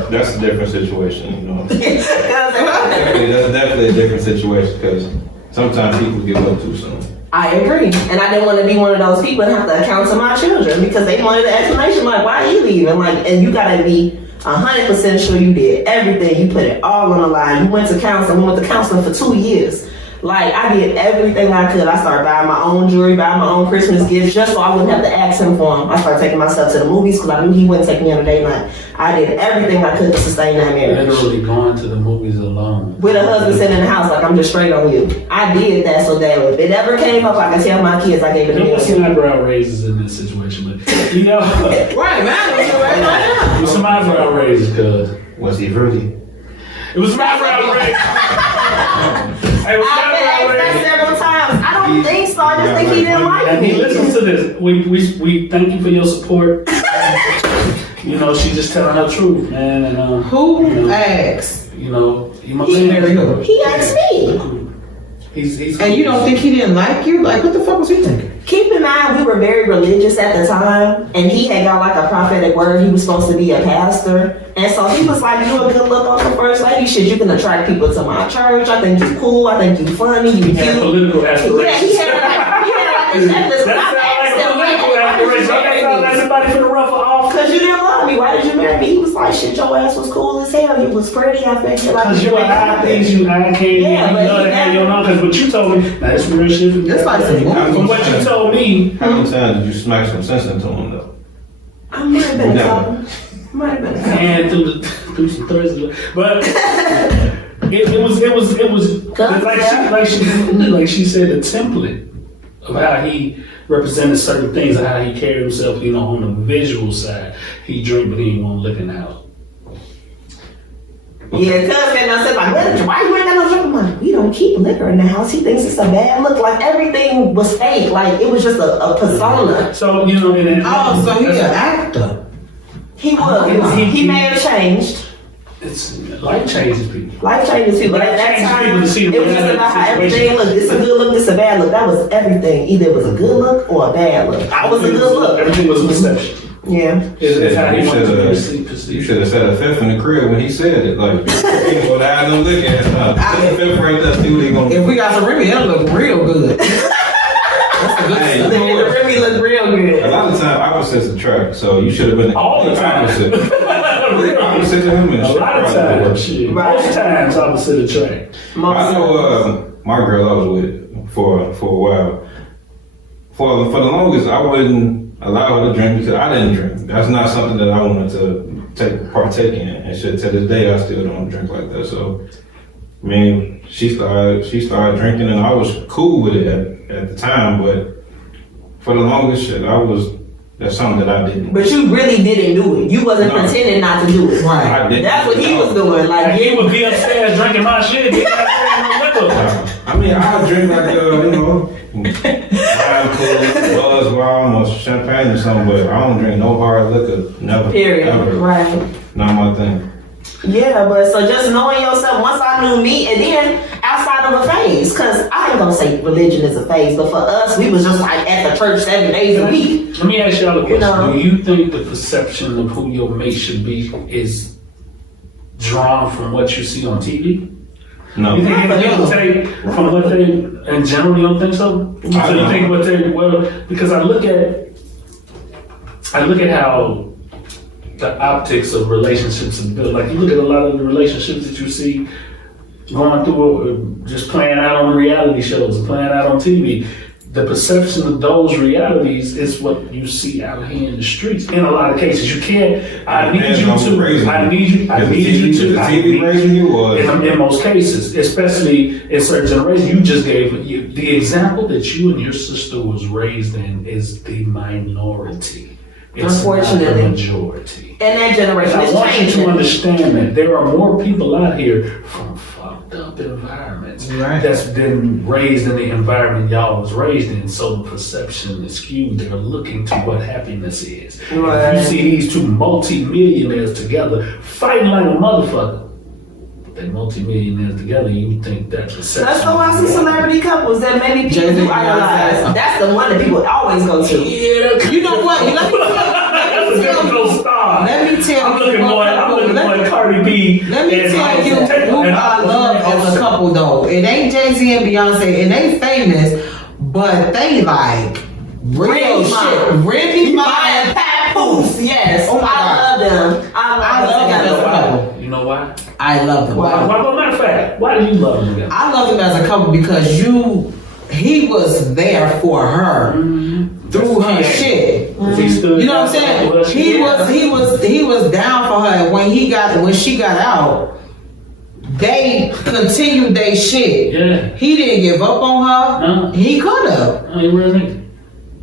That's a different situation, you know. That's That's definitely a different situation, because sometimes people give up too soon. I agree. And I didn't want to be one of those people and have to account to my children, because they wanted an explanation, like, why are you leaving? Like, and you gotta be 100% sure you did everything. You put it all on the line. You went to counseling. We went to counseling for 2 years. Like, I did everything I could. I started buying my own jewelry, buying my own Christmas gifts, just so I wouldn't have to ask him for them. I started taking myself to the movies, because I knew he wouldn't take me on a date night. I did everything I could to sustain that marriage. Literally going to the movies alone. With a husband sitting in the house, like, I'm just straight on you. I did that so that if it ever came up, I could tell my kids I gave it to There was him. some eyebrow raises in this situation, but you know, Right, man. it was some eyebrow raises, cuz. Was he really? It was some eyebrow raises. It was I've been asked that several times. I don't think so. I just think he didn't like And me. listen to this. We thank you for your support. You know, she's just telling her truth, man. And Who you know, asked? you know, you must He married who? He asked me. He's And you don't think he didn't like you? Like, what the fuck was he thinking? Keep in mind, we were very religious at the time, and he had got like a prophetic word. He was supposed to be a pastor, and so he was like, "You a good look on the first lady. Shit, you can attract people to my church. I think you cool. I think you funny. You He had cute." political aspirations. Yeah, he had like a checklist. That But I asked sounds him, like political aspirations. That sounds like somebody for the ruffle off. "Cause you didn't love me. Why did you marry me?" He was like, "Shit, your ass was cool as hell. You was pretty. I think you like Because you eye things you eye can't Yeah, you but know he that have your never- own. Because what you told me, now this real shit. That's like some From what you told me, How many times did you smack some sense into him though? I might have been a Never. couple. Might have been a couple. and through some Thursday, but it was like she said, a template of how he represented certain things and how he carried himself, you know, on the visual side. He drink, but he ain't want looking out. Yeah, cuz and I said, like, why you ain't got no drink? I'm like, we don't keep liquor in the house. He thinks it's a bad look. Like everything was fake. Like it was just a persona. So, you know, and then, Oh, so he an actor. He was. He may have changed. it's life changes people. Life changes people. At that Changes time, people to see the it was just about how situation. everything looked. It's a good look, it's a bad look. That was everything. Either it was a good look or a bad look. I was a good look. Everything was a perception. Yeah. It's how he You wanted to be You perceived. should have said a fifth in the crib when he said it. Like, he ain't gonna have no liquor. Set a fifth right there. See what he gonna do. If we got some Remy, that'll look real good. That's a good Hey, stuff. The Remy looked real good. A lot of time, opposites attract. So you should have been All the time. opposite. Opposite to him. A lot of times, shit. Right. Most times, opposite attract. I know my girl I was with for a while. For the longest, I wouldn't allow her to drink because I didn't drink. That's not something that I wanted to partake in. And shit, to this day, I still don't drink like that. So, I mean, she started drinking, and I was cool with it at the time. But for the longest, shit, that's something that I didn't. But you really didn't do it. You wasn't No. pretending not to do it. Right. I didn't. That's what he was doing. Like, Like, he would be upstairs drinking my shit. He not drinking no liquor. I mean, I'll drink like, wine cool, Buzz Bomb, or champagne or something, but I don't drink no hard liquor. Never. period. Ever. Right. Not my thing. Yeah, but so just knowing yourself, once I knew me, and then outside of a phase, because I ain't gonna say religion is a phase, but for us, we was just like at the church 7 days a week. Let me ask y'all a question. You know. Do you think the perception of who your mate should be is drawn from what you see on TV? No. You think people take from what they, in general, you don't think so? So you think what they, well, because I look at how the optics of relationships are built. Like you look at a lot of the relationships that you see going through, just playing out on reality shows, playing out on TV. The perception of those realities is what you see out here in the streets. In a lot of cases, you can't. I need you to. TV raising you, or In most cases, especially in certain generations, you just gave the example that you and your sister was raised in is the minority. It's Unfortunately. not the majority. And that generation I is want you to changing. understand that there are more people out here from fucked up environments Right. that's been raised in the environment y'all was raised in, so the perception is skewed. They're looking to what happiness is. Right. If you see these two multi-millionaires together fighting like a motherfucker, they multi-millionaires together, you think that perception. Let's go out some celebrity couples that maybe people Jay-Z, do idolize. Beyonce. That's the one that people always go to. Yeah, You know what? that's a difficult star. Let me tell I'm you looking for Cardi B. Let me and tell you Taylor, who and I love as a couple though. It ain't Jay-Z and Beyonce, and they famous, but they like real Remy shit. Ma. Remy Ma and and Papoose, yes. Oh my I love them. I love them as a couple. You know why? I love them. Why? Well, matter of fact, why do you love them? I love him as a couple because he was there for her through her shit. He stood You know what I'm down for saying? her. He was down for her. When she got out, they continued their shit. Yeah. He didn't give up on her. No. He could have. I ain't real nigga.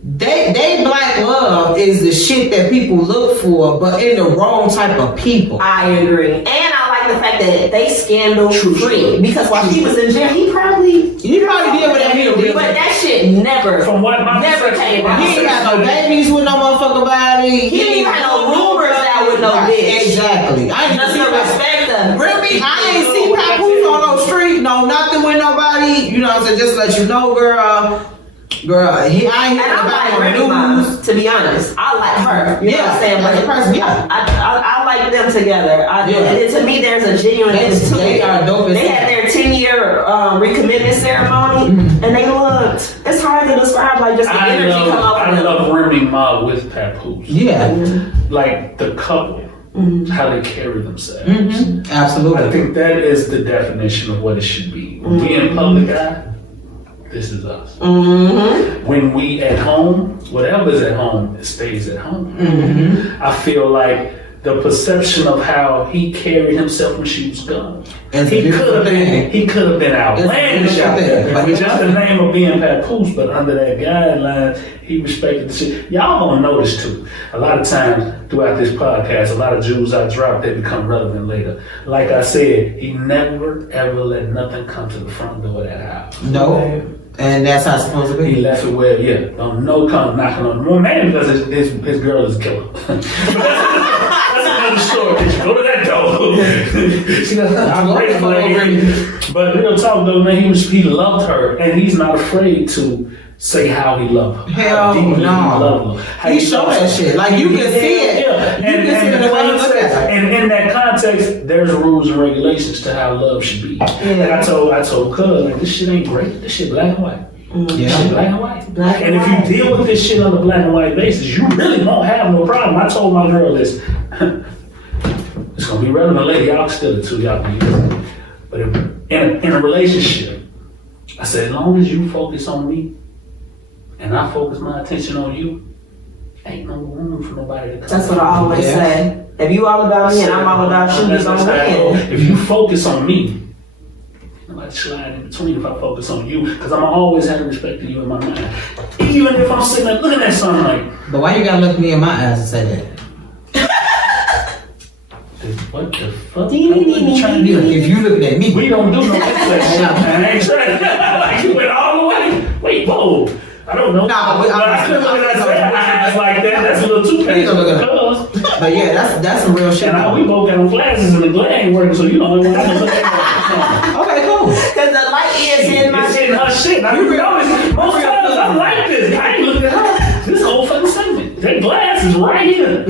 They black love is the shit that people look for, but in the wrong type of people. I agree. And I like the fact that they scandal free. Because while he was in jail, he probably You probably did whatever he did. but that shit never From what my never perception came was, out. He ain't got no babies with no motherfucking body. He didn't even have no rumors out with no bitch. Exactly. I ain't Just see to respect them. Really? I ain't see Papoose on no street, no nothing with nobody. You know what I'm saying? Just to let you know, girl. Girl, I ain't And hearing I like about Remy no Ma, news. to be honest. I like her. You know what I'm saying? as a person, yeah. I like them together. Yeah. And to me, there's a genuineness to They it. are dope as They hell. had their 10-year recommitment ceremony, and they looked. It's hard to describe, like just the energy come off I of them. love Remy Ma with Papoose. Yeah. Like the couple, how they carry themselves. Mm-hmm. Absolutely. I think that is the definition of what it should be. When we in public eye, this is us. Mm-hmm. When we at home, whatever's at home, it stays at home. Mm-hmm. I feel like the perception of how he carried himself when she was gone. It's a He beautiful could have been. thing. He could have been outlandish beautiful out thing, there. but With he just the name of being Papoose, but under that guideline, he respected the shit. Y'all gonna notice too. A lot of times throughout this podcast, a lot of jewels I drop, they become relevant later. Like I said, he never ever let nothing come to the front door of that house. No. And that's how it's supposed to He be. left it where, no come knocking on the door. Man, because his girl is a killer. That's another story. Go to that door. She doesn't. I'm ready for it. But real talk though, man, he loved her, and he's not afraid to say how he loved her. Hell How deeply no. he loved her. How He showed loves that her. shit. Like, you can see it. Yeah. You can see it in the way you look at her. And in that context, there's rules and regulations to how love should be. And I told Cuz, like, this shit ain't great. This shit black and white. This shit black and white. Black and and if white. you deal with this shit on a black and white basis, you really won't have no problem. I told my girl this. It's gonna be relevant later. Y'all can still it too. Y'all can use it. But in a relationship, I said, as long as you focus on me and I focus my attention on you, ain't no room for nobody to come. That's what I always Yeah. say. If you all about me and I'm all about you, That's you're what I gonna say. win. If you focus on me, nobody slide in between if I focus on you, because I'm always have respect to you in my mind. Even if I'm sitting there looking at something like, But why you gotta look me in my eyes and say that? what the fuck? Dee, dee, dee, What you trying to You do? look- If you looking at me, We don't do no that shit, man. I ain't trying. Like, you went all the way. Wait, whoa. I don't know. Nah, but I couldn't look at that eyes like that. That's a little too Please don't look at fast. but yeah, that's some real shit. And we both got on glasses and the glare ain't working, so you don't even have to look at that. Okay, cool. Because the light is in my It's in her shit. Now, you realize most times I'm like this. I ain't looking at her. This whole fucking segment. That glass is right here.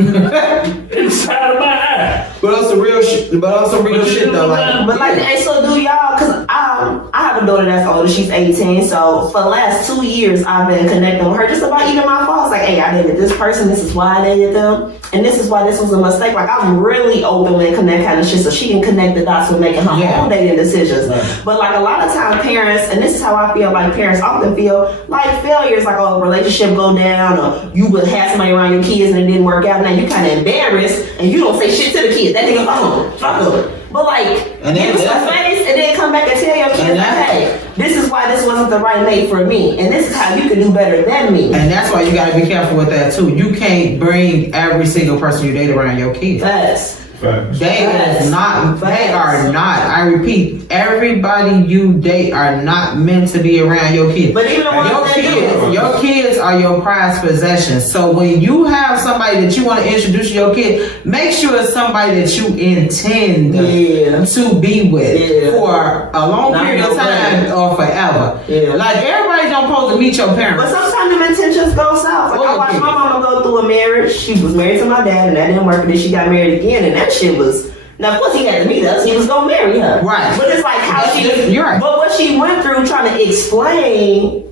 Inside of my eye. But on some real shit. But on some real But you shit though, like. But like, and so do y'all, cause I have a daughter that's older, she's 18, so for the last 2 years I've been connecting with her just about even my faults, like, hey, I dated this person, this is why I dated them, and this is why this was a mistake. Like, I'm really open when connect kind of shit, so she can connect the dots with making her Yeah. own dating decisions. Right. But like a lot of times parents, and this is how I feel like parents often feel, like failures, like, oh, a relationship go down, or you would have somebody around your kids and it didn't work out, now you kind of embarrassed, and you don't say shit to the kids. That nigga, fuck him. But like, And then- give us a face and then come back and tell your kids, And like, that- hey, this is why this wasn't the right mate for me, and this is how you can do better than me. And that's why you gotta be careful with that too. You can't bring every single person you date around your kids. Facts. Facts. They Facts. is not. They Facts. are not. I repeat, everybody you date are not meant to be around your kids. But even the ones Your that kids, do. your kids are your prized possession. So when you have somebody that you want to introduce to your kid, make sure it's somebody that you intend Yeah. to be with Yeah. for a long Not period no of time friend. or forever. Yeah. Like everybody don't supposed to meet your But parents. sometimes the intentions go south. Like, I watched my mama go through a marriage. She was married to my dad, and that didn't work. And then she got married again, and that shit was. Now, of course, he had to meet us. He was gonna marry her. Right. But it's like how That's she. different. You're right. But what she went through trying to explain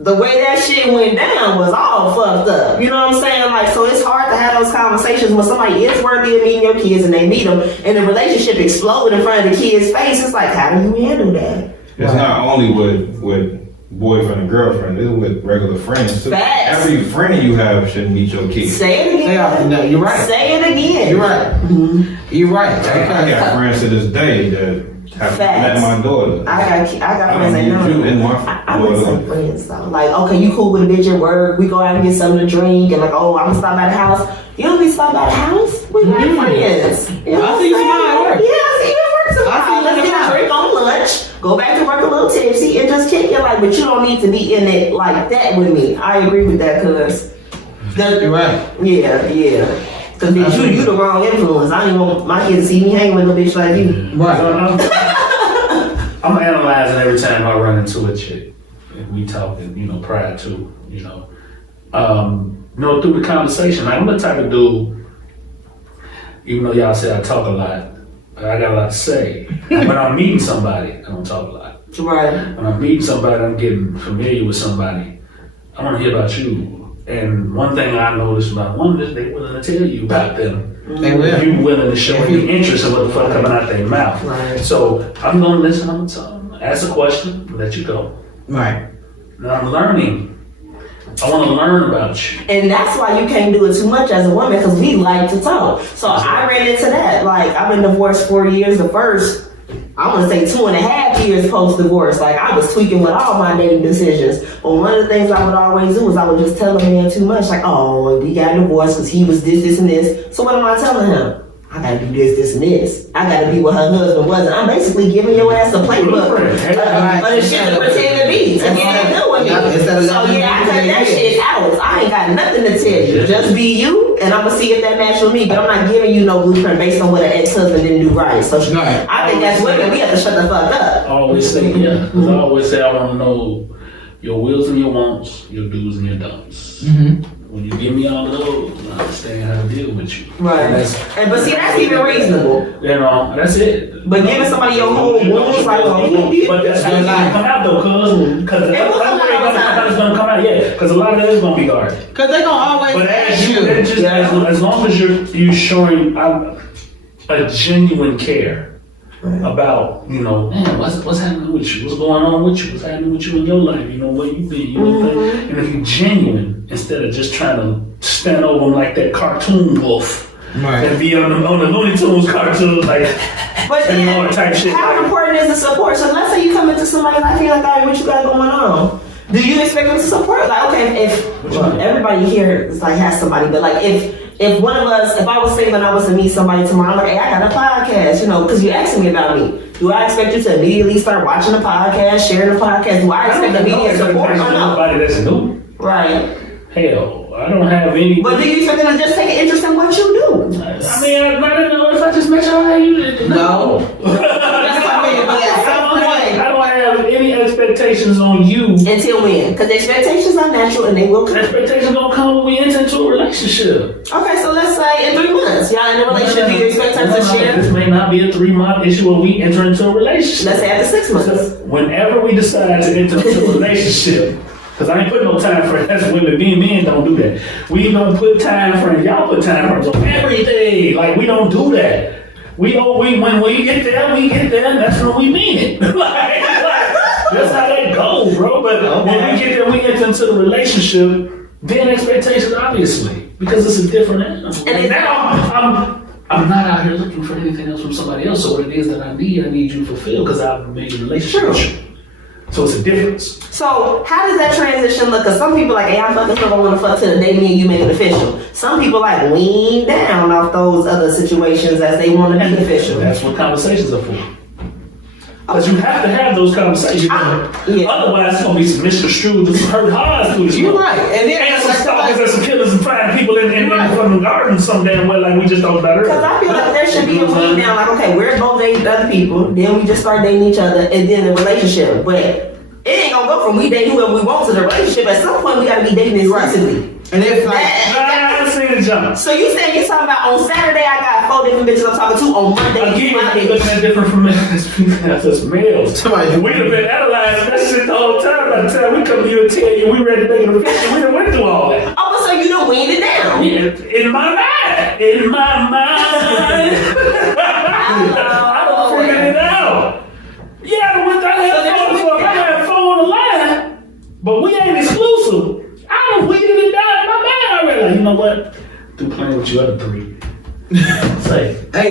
the way that shit went down was all fucked up. You know what I'm saying? Like, so it's hard to have those conversations when somebody is worthy of meeting your kids and they meet them, and the relationship exploded in front of the kid's face. It's like, how do you handle that? It's not only with boyfriend and girlfriend, it's with regular friends too. Facts. Every friend you have should meet your kids. Say it again. Yeah, no, you're right. Say it again. You're right. You're right. I got friends to this day that have Facts. met my daughter. I got friends that I don't know. need you in my I would say daughter. friends though. Like, okay, you cool with a bitch at work. We go out and get something to drink, and like, oh, I'm gonna stop by the house. You don't be stopped by the house. We like friends. You know I what see you I'm tomorrow at work. saying? Yeah, I see you at work I see tomorrow. you Let's get a tomorrow. drink on lunch. Go back to work a little tipsy and just kick it. Like, but you don't need to be in it like that with me. I agree with that, cuz. You're right. Yeah. Cause bitch, you the wrong influence. I don't even want my kids to see me hanging with a bitch like you. Right. I'm analyzing every time I run into a chick. if we talking, prior to, through the conversation. Like, I'm the type of dude, even though y'all say I talk a lot, I got a lot to say. When I'm meeting somebody, I don't talk a lot. Right. When I'm meeting somebody, I'm getting familiar with somebody. I want to hear about you. And one thing I noticed about women is they're willing to tell you about them. They will. You willing to show any interest in what the fuck coming out their mouth. Right. So I'm gonna listen. I'm gonna tell them, ask a question, let you go. Right. And I'm learning. I want to learn about you. And that's why you can't do it too much as a woman, because we like to talk. So I ran into that. Like, I've been divorced 4 years. The first, I want to say 2.5 years post-divorce. Like, I was tweaking with all my dating decisions. But one of the things I would always do is I would just tell a man too much. Like, oh, we got divorced because he was this, and this. So what am I telling him? I gotta do this, and this. I gotta be what her husband wasn't. I'm basically giving your ass a playbook of the shit to pretend to be, to get it done with me. So yeah, I cut that shit out. I ain't got nothing to tell you. Just be you, and I'm gonna see if that match with me. But I'm not giving you no blueprint based on what an ex-husband didn't do right. So I think that's women. We have to shut the fuck up. I always say, yeah. Because I always say I want to know your wills and your wants, your do's and your don'ts. Mm-hmm. When you give me all of those, I understand how to deal with you. Right. But see, that's even reasonable. That's it. But giving somebody your whole wounds, like, but that's how it's gonna come out though, cause it will come out. It's gonna come out, yeah. Because a lot of it is gonna be guarded. Because they're going to always But ask you. as long as you're showing a genuine care about, man, what's happening with you? What's going on with you? What's happening with you in your life? Where you been? And if you're genuine, instead of just trying to stand over them like that cartoon wolf. Right. And be on the Looney Tunes cartoons, like, but and all that type shit. How important is the support? So let's say you come into somebody's life and you're like, all right, what you got going on? Do you expect them to support? Like, okay, if everybody here is like has somebody, but like if one of us, if I was single and I was to meet somebody tomorrow, I'm like, hey, I got a podcast, because you're asking me about me. Do I expect you to immediately start watching the podcast, sharing the podcast? Do I expect immediate support or no? Nobody that's new. Right. Hell, I don't have any. But do you expect them to just take an interest in what you do? I mean, I don't know if I just met y'all, how you did. No. That's what I mean. But at some point, I don't have any expectations on you. Until when? Because expectations are natural and they will come. Expectations don't come when we enter into a relationship. Okay, so let's say in 3 months, y'all in a relationship, do you expect her to share? This may not be a 3-month issue when we enter into a relationship. Let's say after 6 months. Whenever we decide to enter into a relationship, because I ain't putting no time frames. That's women. Being men don't do that. We don't put time frames. Y'all put time frames on everything. Like, we don't do that. When we get there, and that's when we mean it. like, that's how that goes, bro. But when we get there, we enter into the relationship, then expectations, obviously, because it's a different animal. And now I'm not out here looking for anything else from somebody else. So what it is that I need you to fulfill, because I've made a relationship with you. So it's a difference. So how does that transition look? Because some people like, hey, I'm fucking I want to fuck to the day me and you make it official. Some people like lean down off those other situations as they want to be official. That's what conversations are for. Because you have to have those conversations. Otherwise, it's going to be some misconstrued, some hurt hearts. You're right. And then some stalkers and some killers and frying people in from the garden some damn way, like we just talked about earlier. Because I feel like there should be a lean down, like, okay, we're both dating other people, then we just start dating each other, and then the relationship. But it ain't going to go from we date whoever we want to the relationship. At some point, we got to be dating exclusively. And it's like, I see the jump. So you saying you're talking about on Saturday I got 4 different bitches I'm talking to, on Monday Again, my bitch. looking at different from that's males. We'd have been analyzing that shit the whole time. By the time we come to you and tell you we ready to make it official, we done went through all that. Oh, so you done weaned it down. Yeah, in my mind. I done figured it out. Yeah, I had 4 on the line, but we ain't exclusive. I done weeded it down in my mind already. Like, you know what? Through playing with you other 3. Say. hey,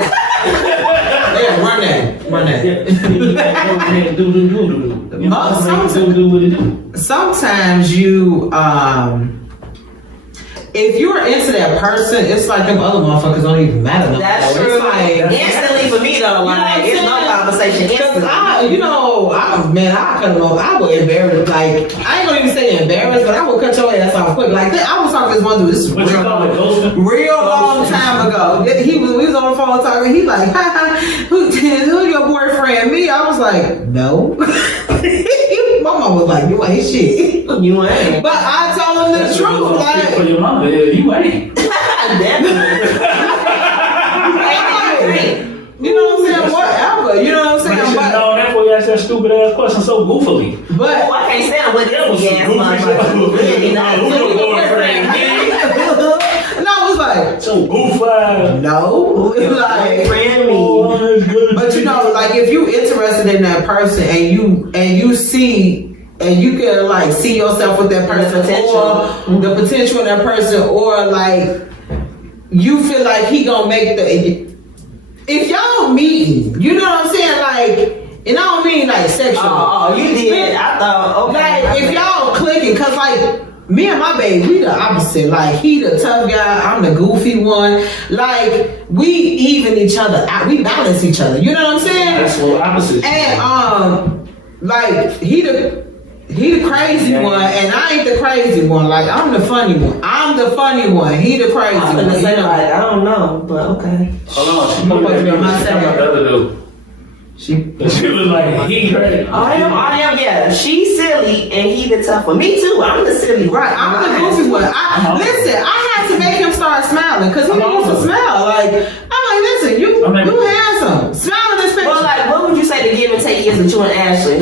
run that. Sometimes you, if you're into that person, it's like them other motherfuckers don't even matter no more. That's true. It's like, instantly for me though, like, it's no conversation. Because I cut them off. I would embarrass. Like, I ain't gonna even say embarrassed, but I will cut your ass off quick. Like, I was talking to this one dude. This is real long time ago. We was on the phone talking. He like, who's your boyfriend? ran me, I was like, no. My mom was like, you ain't shit. You ain't. But I told him the That's what truth. you gonna speak for Like, your mama. Yeah, you ain't. Definitely. you know what I'm saying? Whatever. You know what I'm You saying? should But, know that's why you asked that stupid ass question so goofily. Oh, but I can't stand with That was this some ass goofy motherfucker. shit. Really not. Who your boyfriend, man? and I was like, So goofy. no. Like, Friend me. Oh, that's good. but you know, like if you interested in that person and you see and you can like see yourself with that person or the potential in that person, or like you feel like he gonna make the, if y'all meeting, you know what I'm saying, like, and I don't mean like sexual. Oh, you did. I thought, okay. Like if y'all clicking, cause like me and my baby, we the opposite. Like he the tough guy, I'm the goofy one. Like we even each other out, we balance each other. You know what I'm saying? That's what opposite. And like he the crazy one, and I ain't the crazy one. Like I'm the funny one. I'm the funny one. He the crazy I'm one. gonna say you know? like, I don't know, but okay. Hold on, she put that about the other dude. She was like, he crazy. I am, yeah. She's silly and he the tough one. Me too. I'm the silly one. Right, I'm the goofy one. Listen, I had to make him start smiling because he used to smile. Like I'm like, listen, you handsome. Smile in this picture. Well, like, what would you say the give and take is with you and Ashley?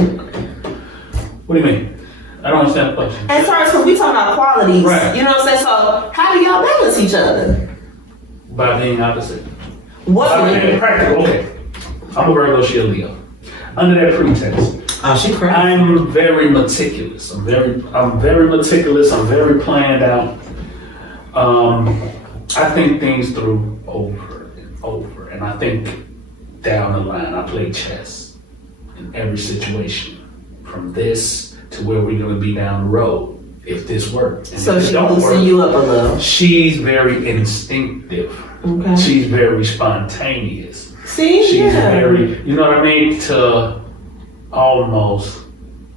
What do you mean? I don't understand the question. And sorry, because we talking about qualities. Right. You know what I'm saying? So how do y'all balance each other? By being opposite. What? Practical, okay. I'm a Virgo, she a Leo. Under that pretext, Oh, she crazy. I'm very meticulous. I'm very meticulous. I'm very planned out. I think things through over and over, and I think down the line. I play chess in every situation, from this to where we're gonna be down the road. If this works, and So if it she don't loosen work, you up a little. she's very instinctive. Okay. She's very spontaneous. See? She's Yeah. very, you know what I mean, to almost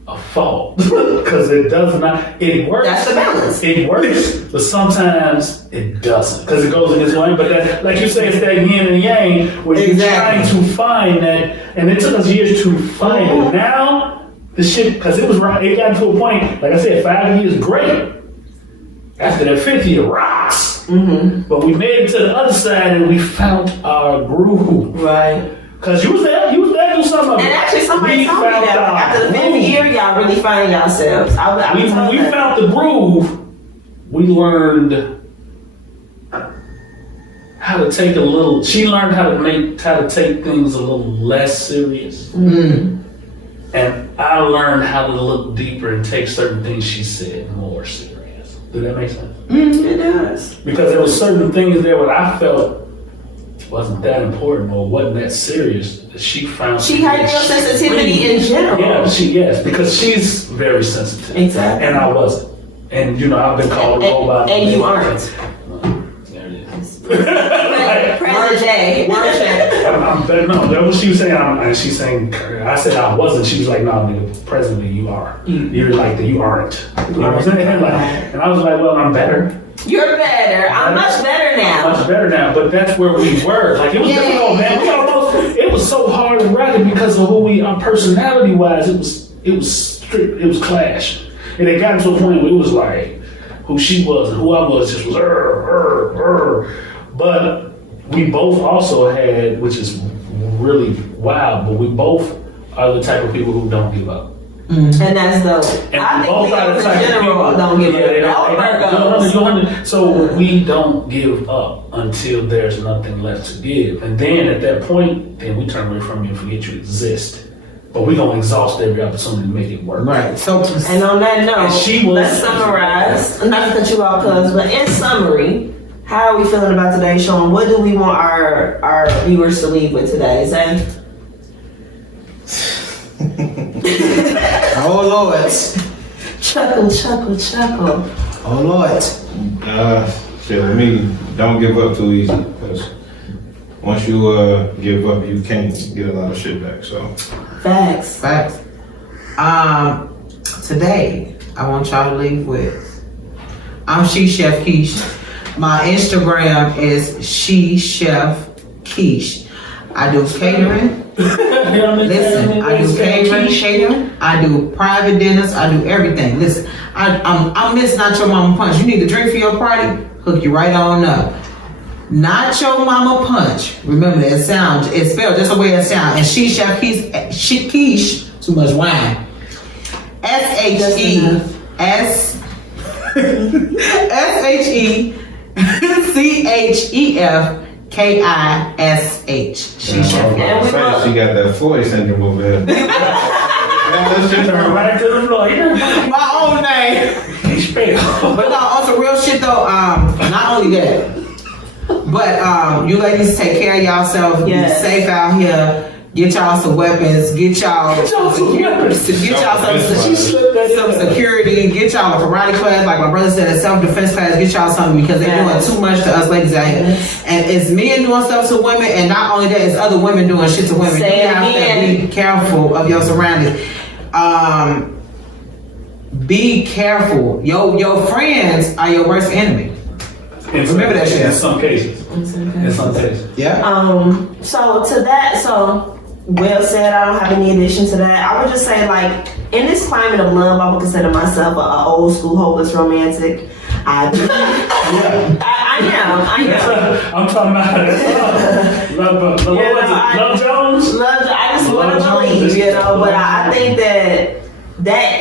a fault. Because it does not, it works. That's the balance. It works, but sometimes it doesn't. Because it goes against one. But that, like you say, it's that yin and yang where you're trying to find that. And it took us years to find it. Now, the shit, because it got to a point, like I said, 5 years, great. After that 5th year, rocks. Mm-hmm. But we made it to the other side and we found our groove. Right. Cause you was there do something. And actually, somebody We told me found that our after the 5th groove. year, y'all really find yourselves. I When told we her. found the groove, we learned how to take she learned how to take things a little less serious. Mm. And I learned how to look deeper and take certain things she said more serious. Does that make sense? It does. Because there were certain things there what I felt wasn't that important or wasn't that serious. That she found She had your sensitivity in general. Yeah, because she's very sensitive. Exactly. And I wasn't. And I've been called a robot. And you aren't. There it is. Present day. I'm better. No, that's what she was saying. And she's saying, I said I wasn't. She was like, no, nigga, presently you are. You're like that. You aren't. You know what I'm saying? Like, and I was like, well, I'm better. You're better. I'm much better now. Much better now. But that's where we were. Like it was difficult, man. It was so hard to write it because of who we are, personality wise. It was strict. It was clash, and it got to a point where it was like who she was and who I was just was But we both also had, which is really wild, but we both are the type of people who don't give up. And that's dope. And I we think both are the Leos type in of general people. don't give They up. All don't- Virgos. So we don't give up until there's nothing left to give. And then at that point, then we turn away from you and forget you exist. But we're going to exhaust every opportunity to make it work. Right. So And on that note, And she was- let's summarize. Not to cut you off, cuz, but in summary, how are we feeling about today's show? And what do we want our viewers to leave with today? Zay? oh Lord. Chuckle, chuckle, chuckle. Oh Lord. Shit, with me, don't give up too easy. Because once you give up, you can't get a lot of shit back. So Facts. Facts. Today I want y'all to leave with I'm Chef Quiche. My Instagram is Chef Quiche. I do catering. Listen, I do catering, I do private dinners, I do everything. Listen, I'm Miss Not Your Mama Punch. You need a drink for your party? Hook you right on up. Not Your Mama Punch. Remember that sound. It's spelled just the way it sounds. And she chef quiche. Too much wine. SHECHEFKISH. She chef. She got that Floyd syndrome over there. Turn right to the floor. My own name. But no, on some real shit though, not only that, but you ladies take care of yourself, be safe out here, get y'all some weapons, get y'all some security, get y'all a karate class, like my brother said, a self-defense class, get y'all something because they're doing too much to us ladies out here. And it's men doing stuff to women, and not only that, it's other women doing shit to women. You have to be careful of your surroundings. Be careful. Your friends are your worst enemy. Remember that shit. In some cases. Yeah. So to that, Will said I don't have any addition to that. I would just say, like, in this climate of love, I would consider myself an old school hopeless romantic. I am. I'm talking about Love Jones. I just want to believe, but I think that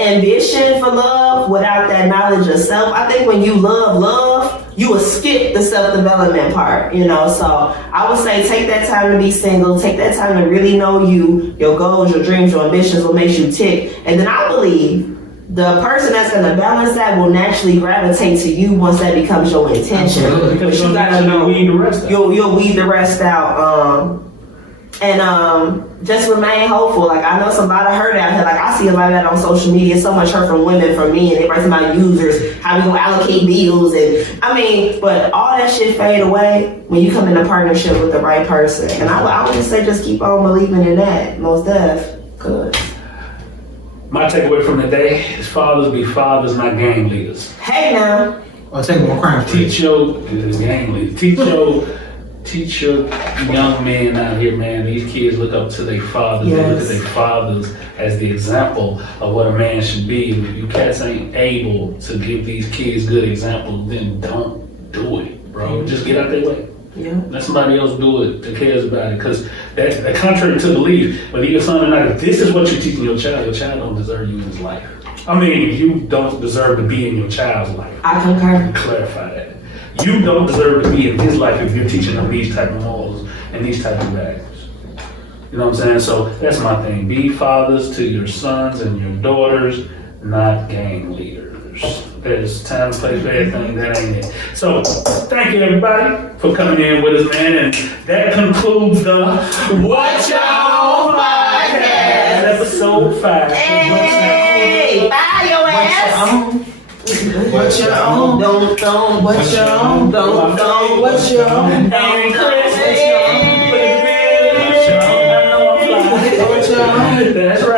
ambition for love without that knowledge of self, I think when you love, you will skip the self-development part, So I would say take that time to be single, take that time to really know you, your goals, your dreams, your ambitions, what makes you tick. And then I believe the person that's going to balance that will naturally gravitate to you once that becomes your intention. Absolutely. Because you gotta know weed the rest out. You'll weed the rest out. And just remain hopeful. Like, I know it's a lot of hurt out here. Like, I see a lot of that on social media. So much hurt from women, from men. They write about users, how we gonna allocate bills, but all that shit fade away when you come in a partnership with the right person. And I would just say, just keep on believing in that. Most def. Good. My takeaway from the day is fathers be fathers, not gang leaders. Hey now. I'll take more crime. Teach your gang leaders. Teach your young men out here, man. These kids look up to their fathers. Yes. They look at their fathers as the example of what a man should be. If you cats ain't able to give these kids good examples, then don't do it, bro. Just get out their way. Yeah. Let somebody else do it that cares about it. Because that's contrary to belief. Whether you're son or not, if this is what you're teaching your child don't deserve you in his life. I mean, you don't deserve to be in your child's life. I concur. Clarify that. You don't deserve to be in his life if you're teaching him these type of morals and these type of values. You know what I'm saying? So that's my thing. Be fathers to your sons and your daughters, not gang leaders. There's time and place for everything. That ain't it. So thank you everybody for coming in with us, man. And that concludes the What Y'all Podcast, episode 5. Hey, bye your ass. What's your own? Don't. What's your own? Don't. What's your own? Merry Christmas. What's your own? That's right.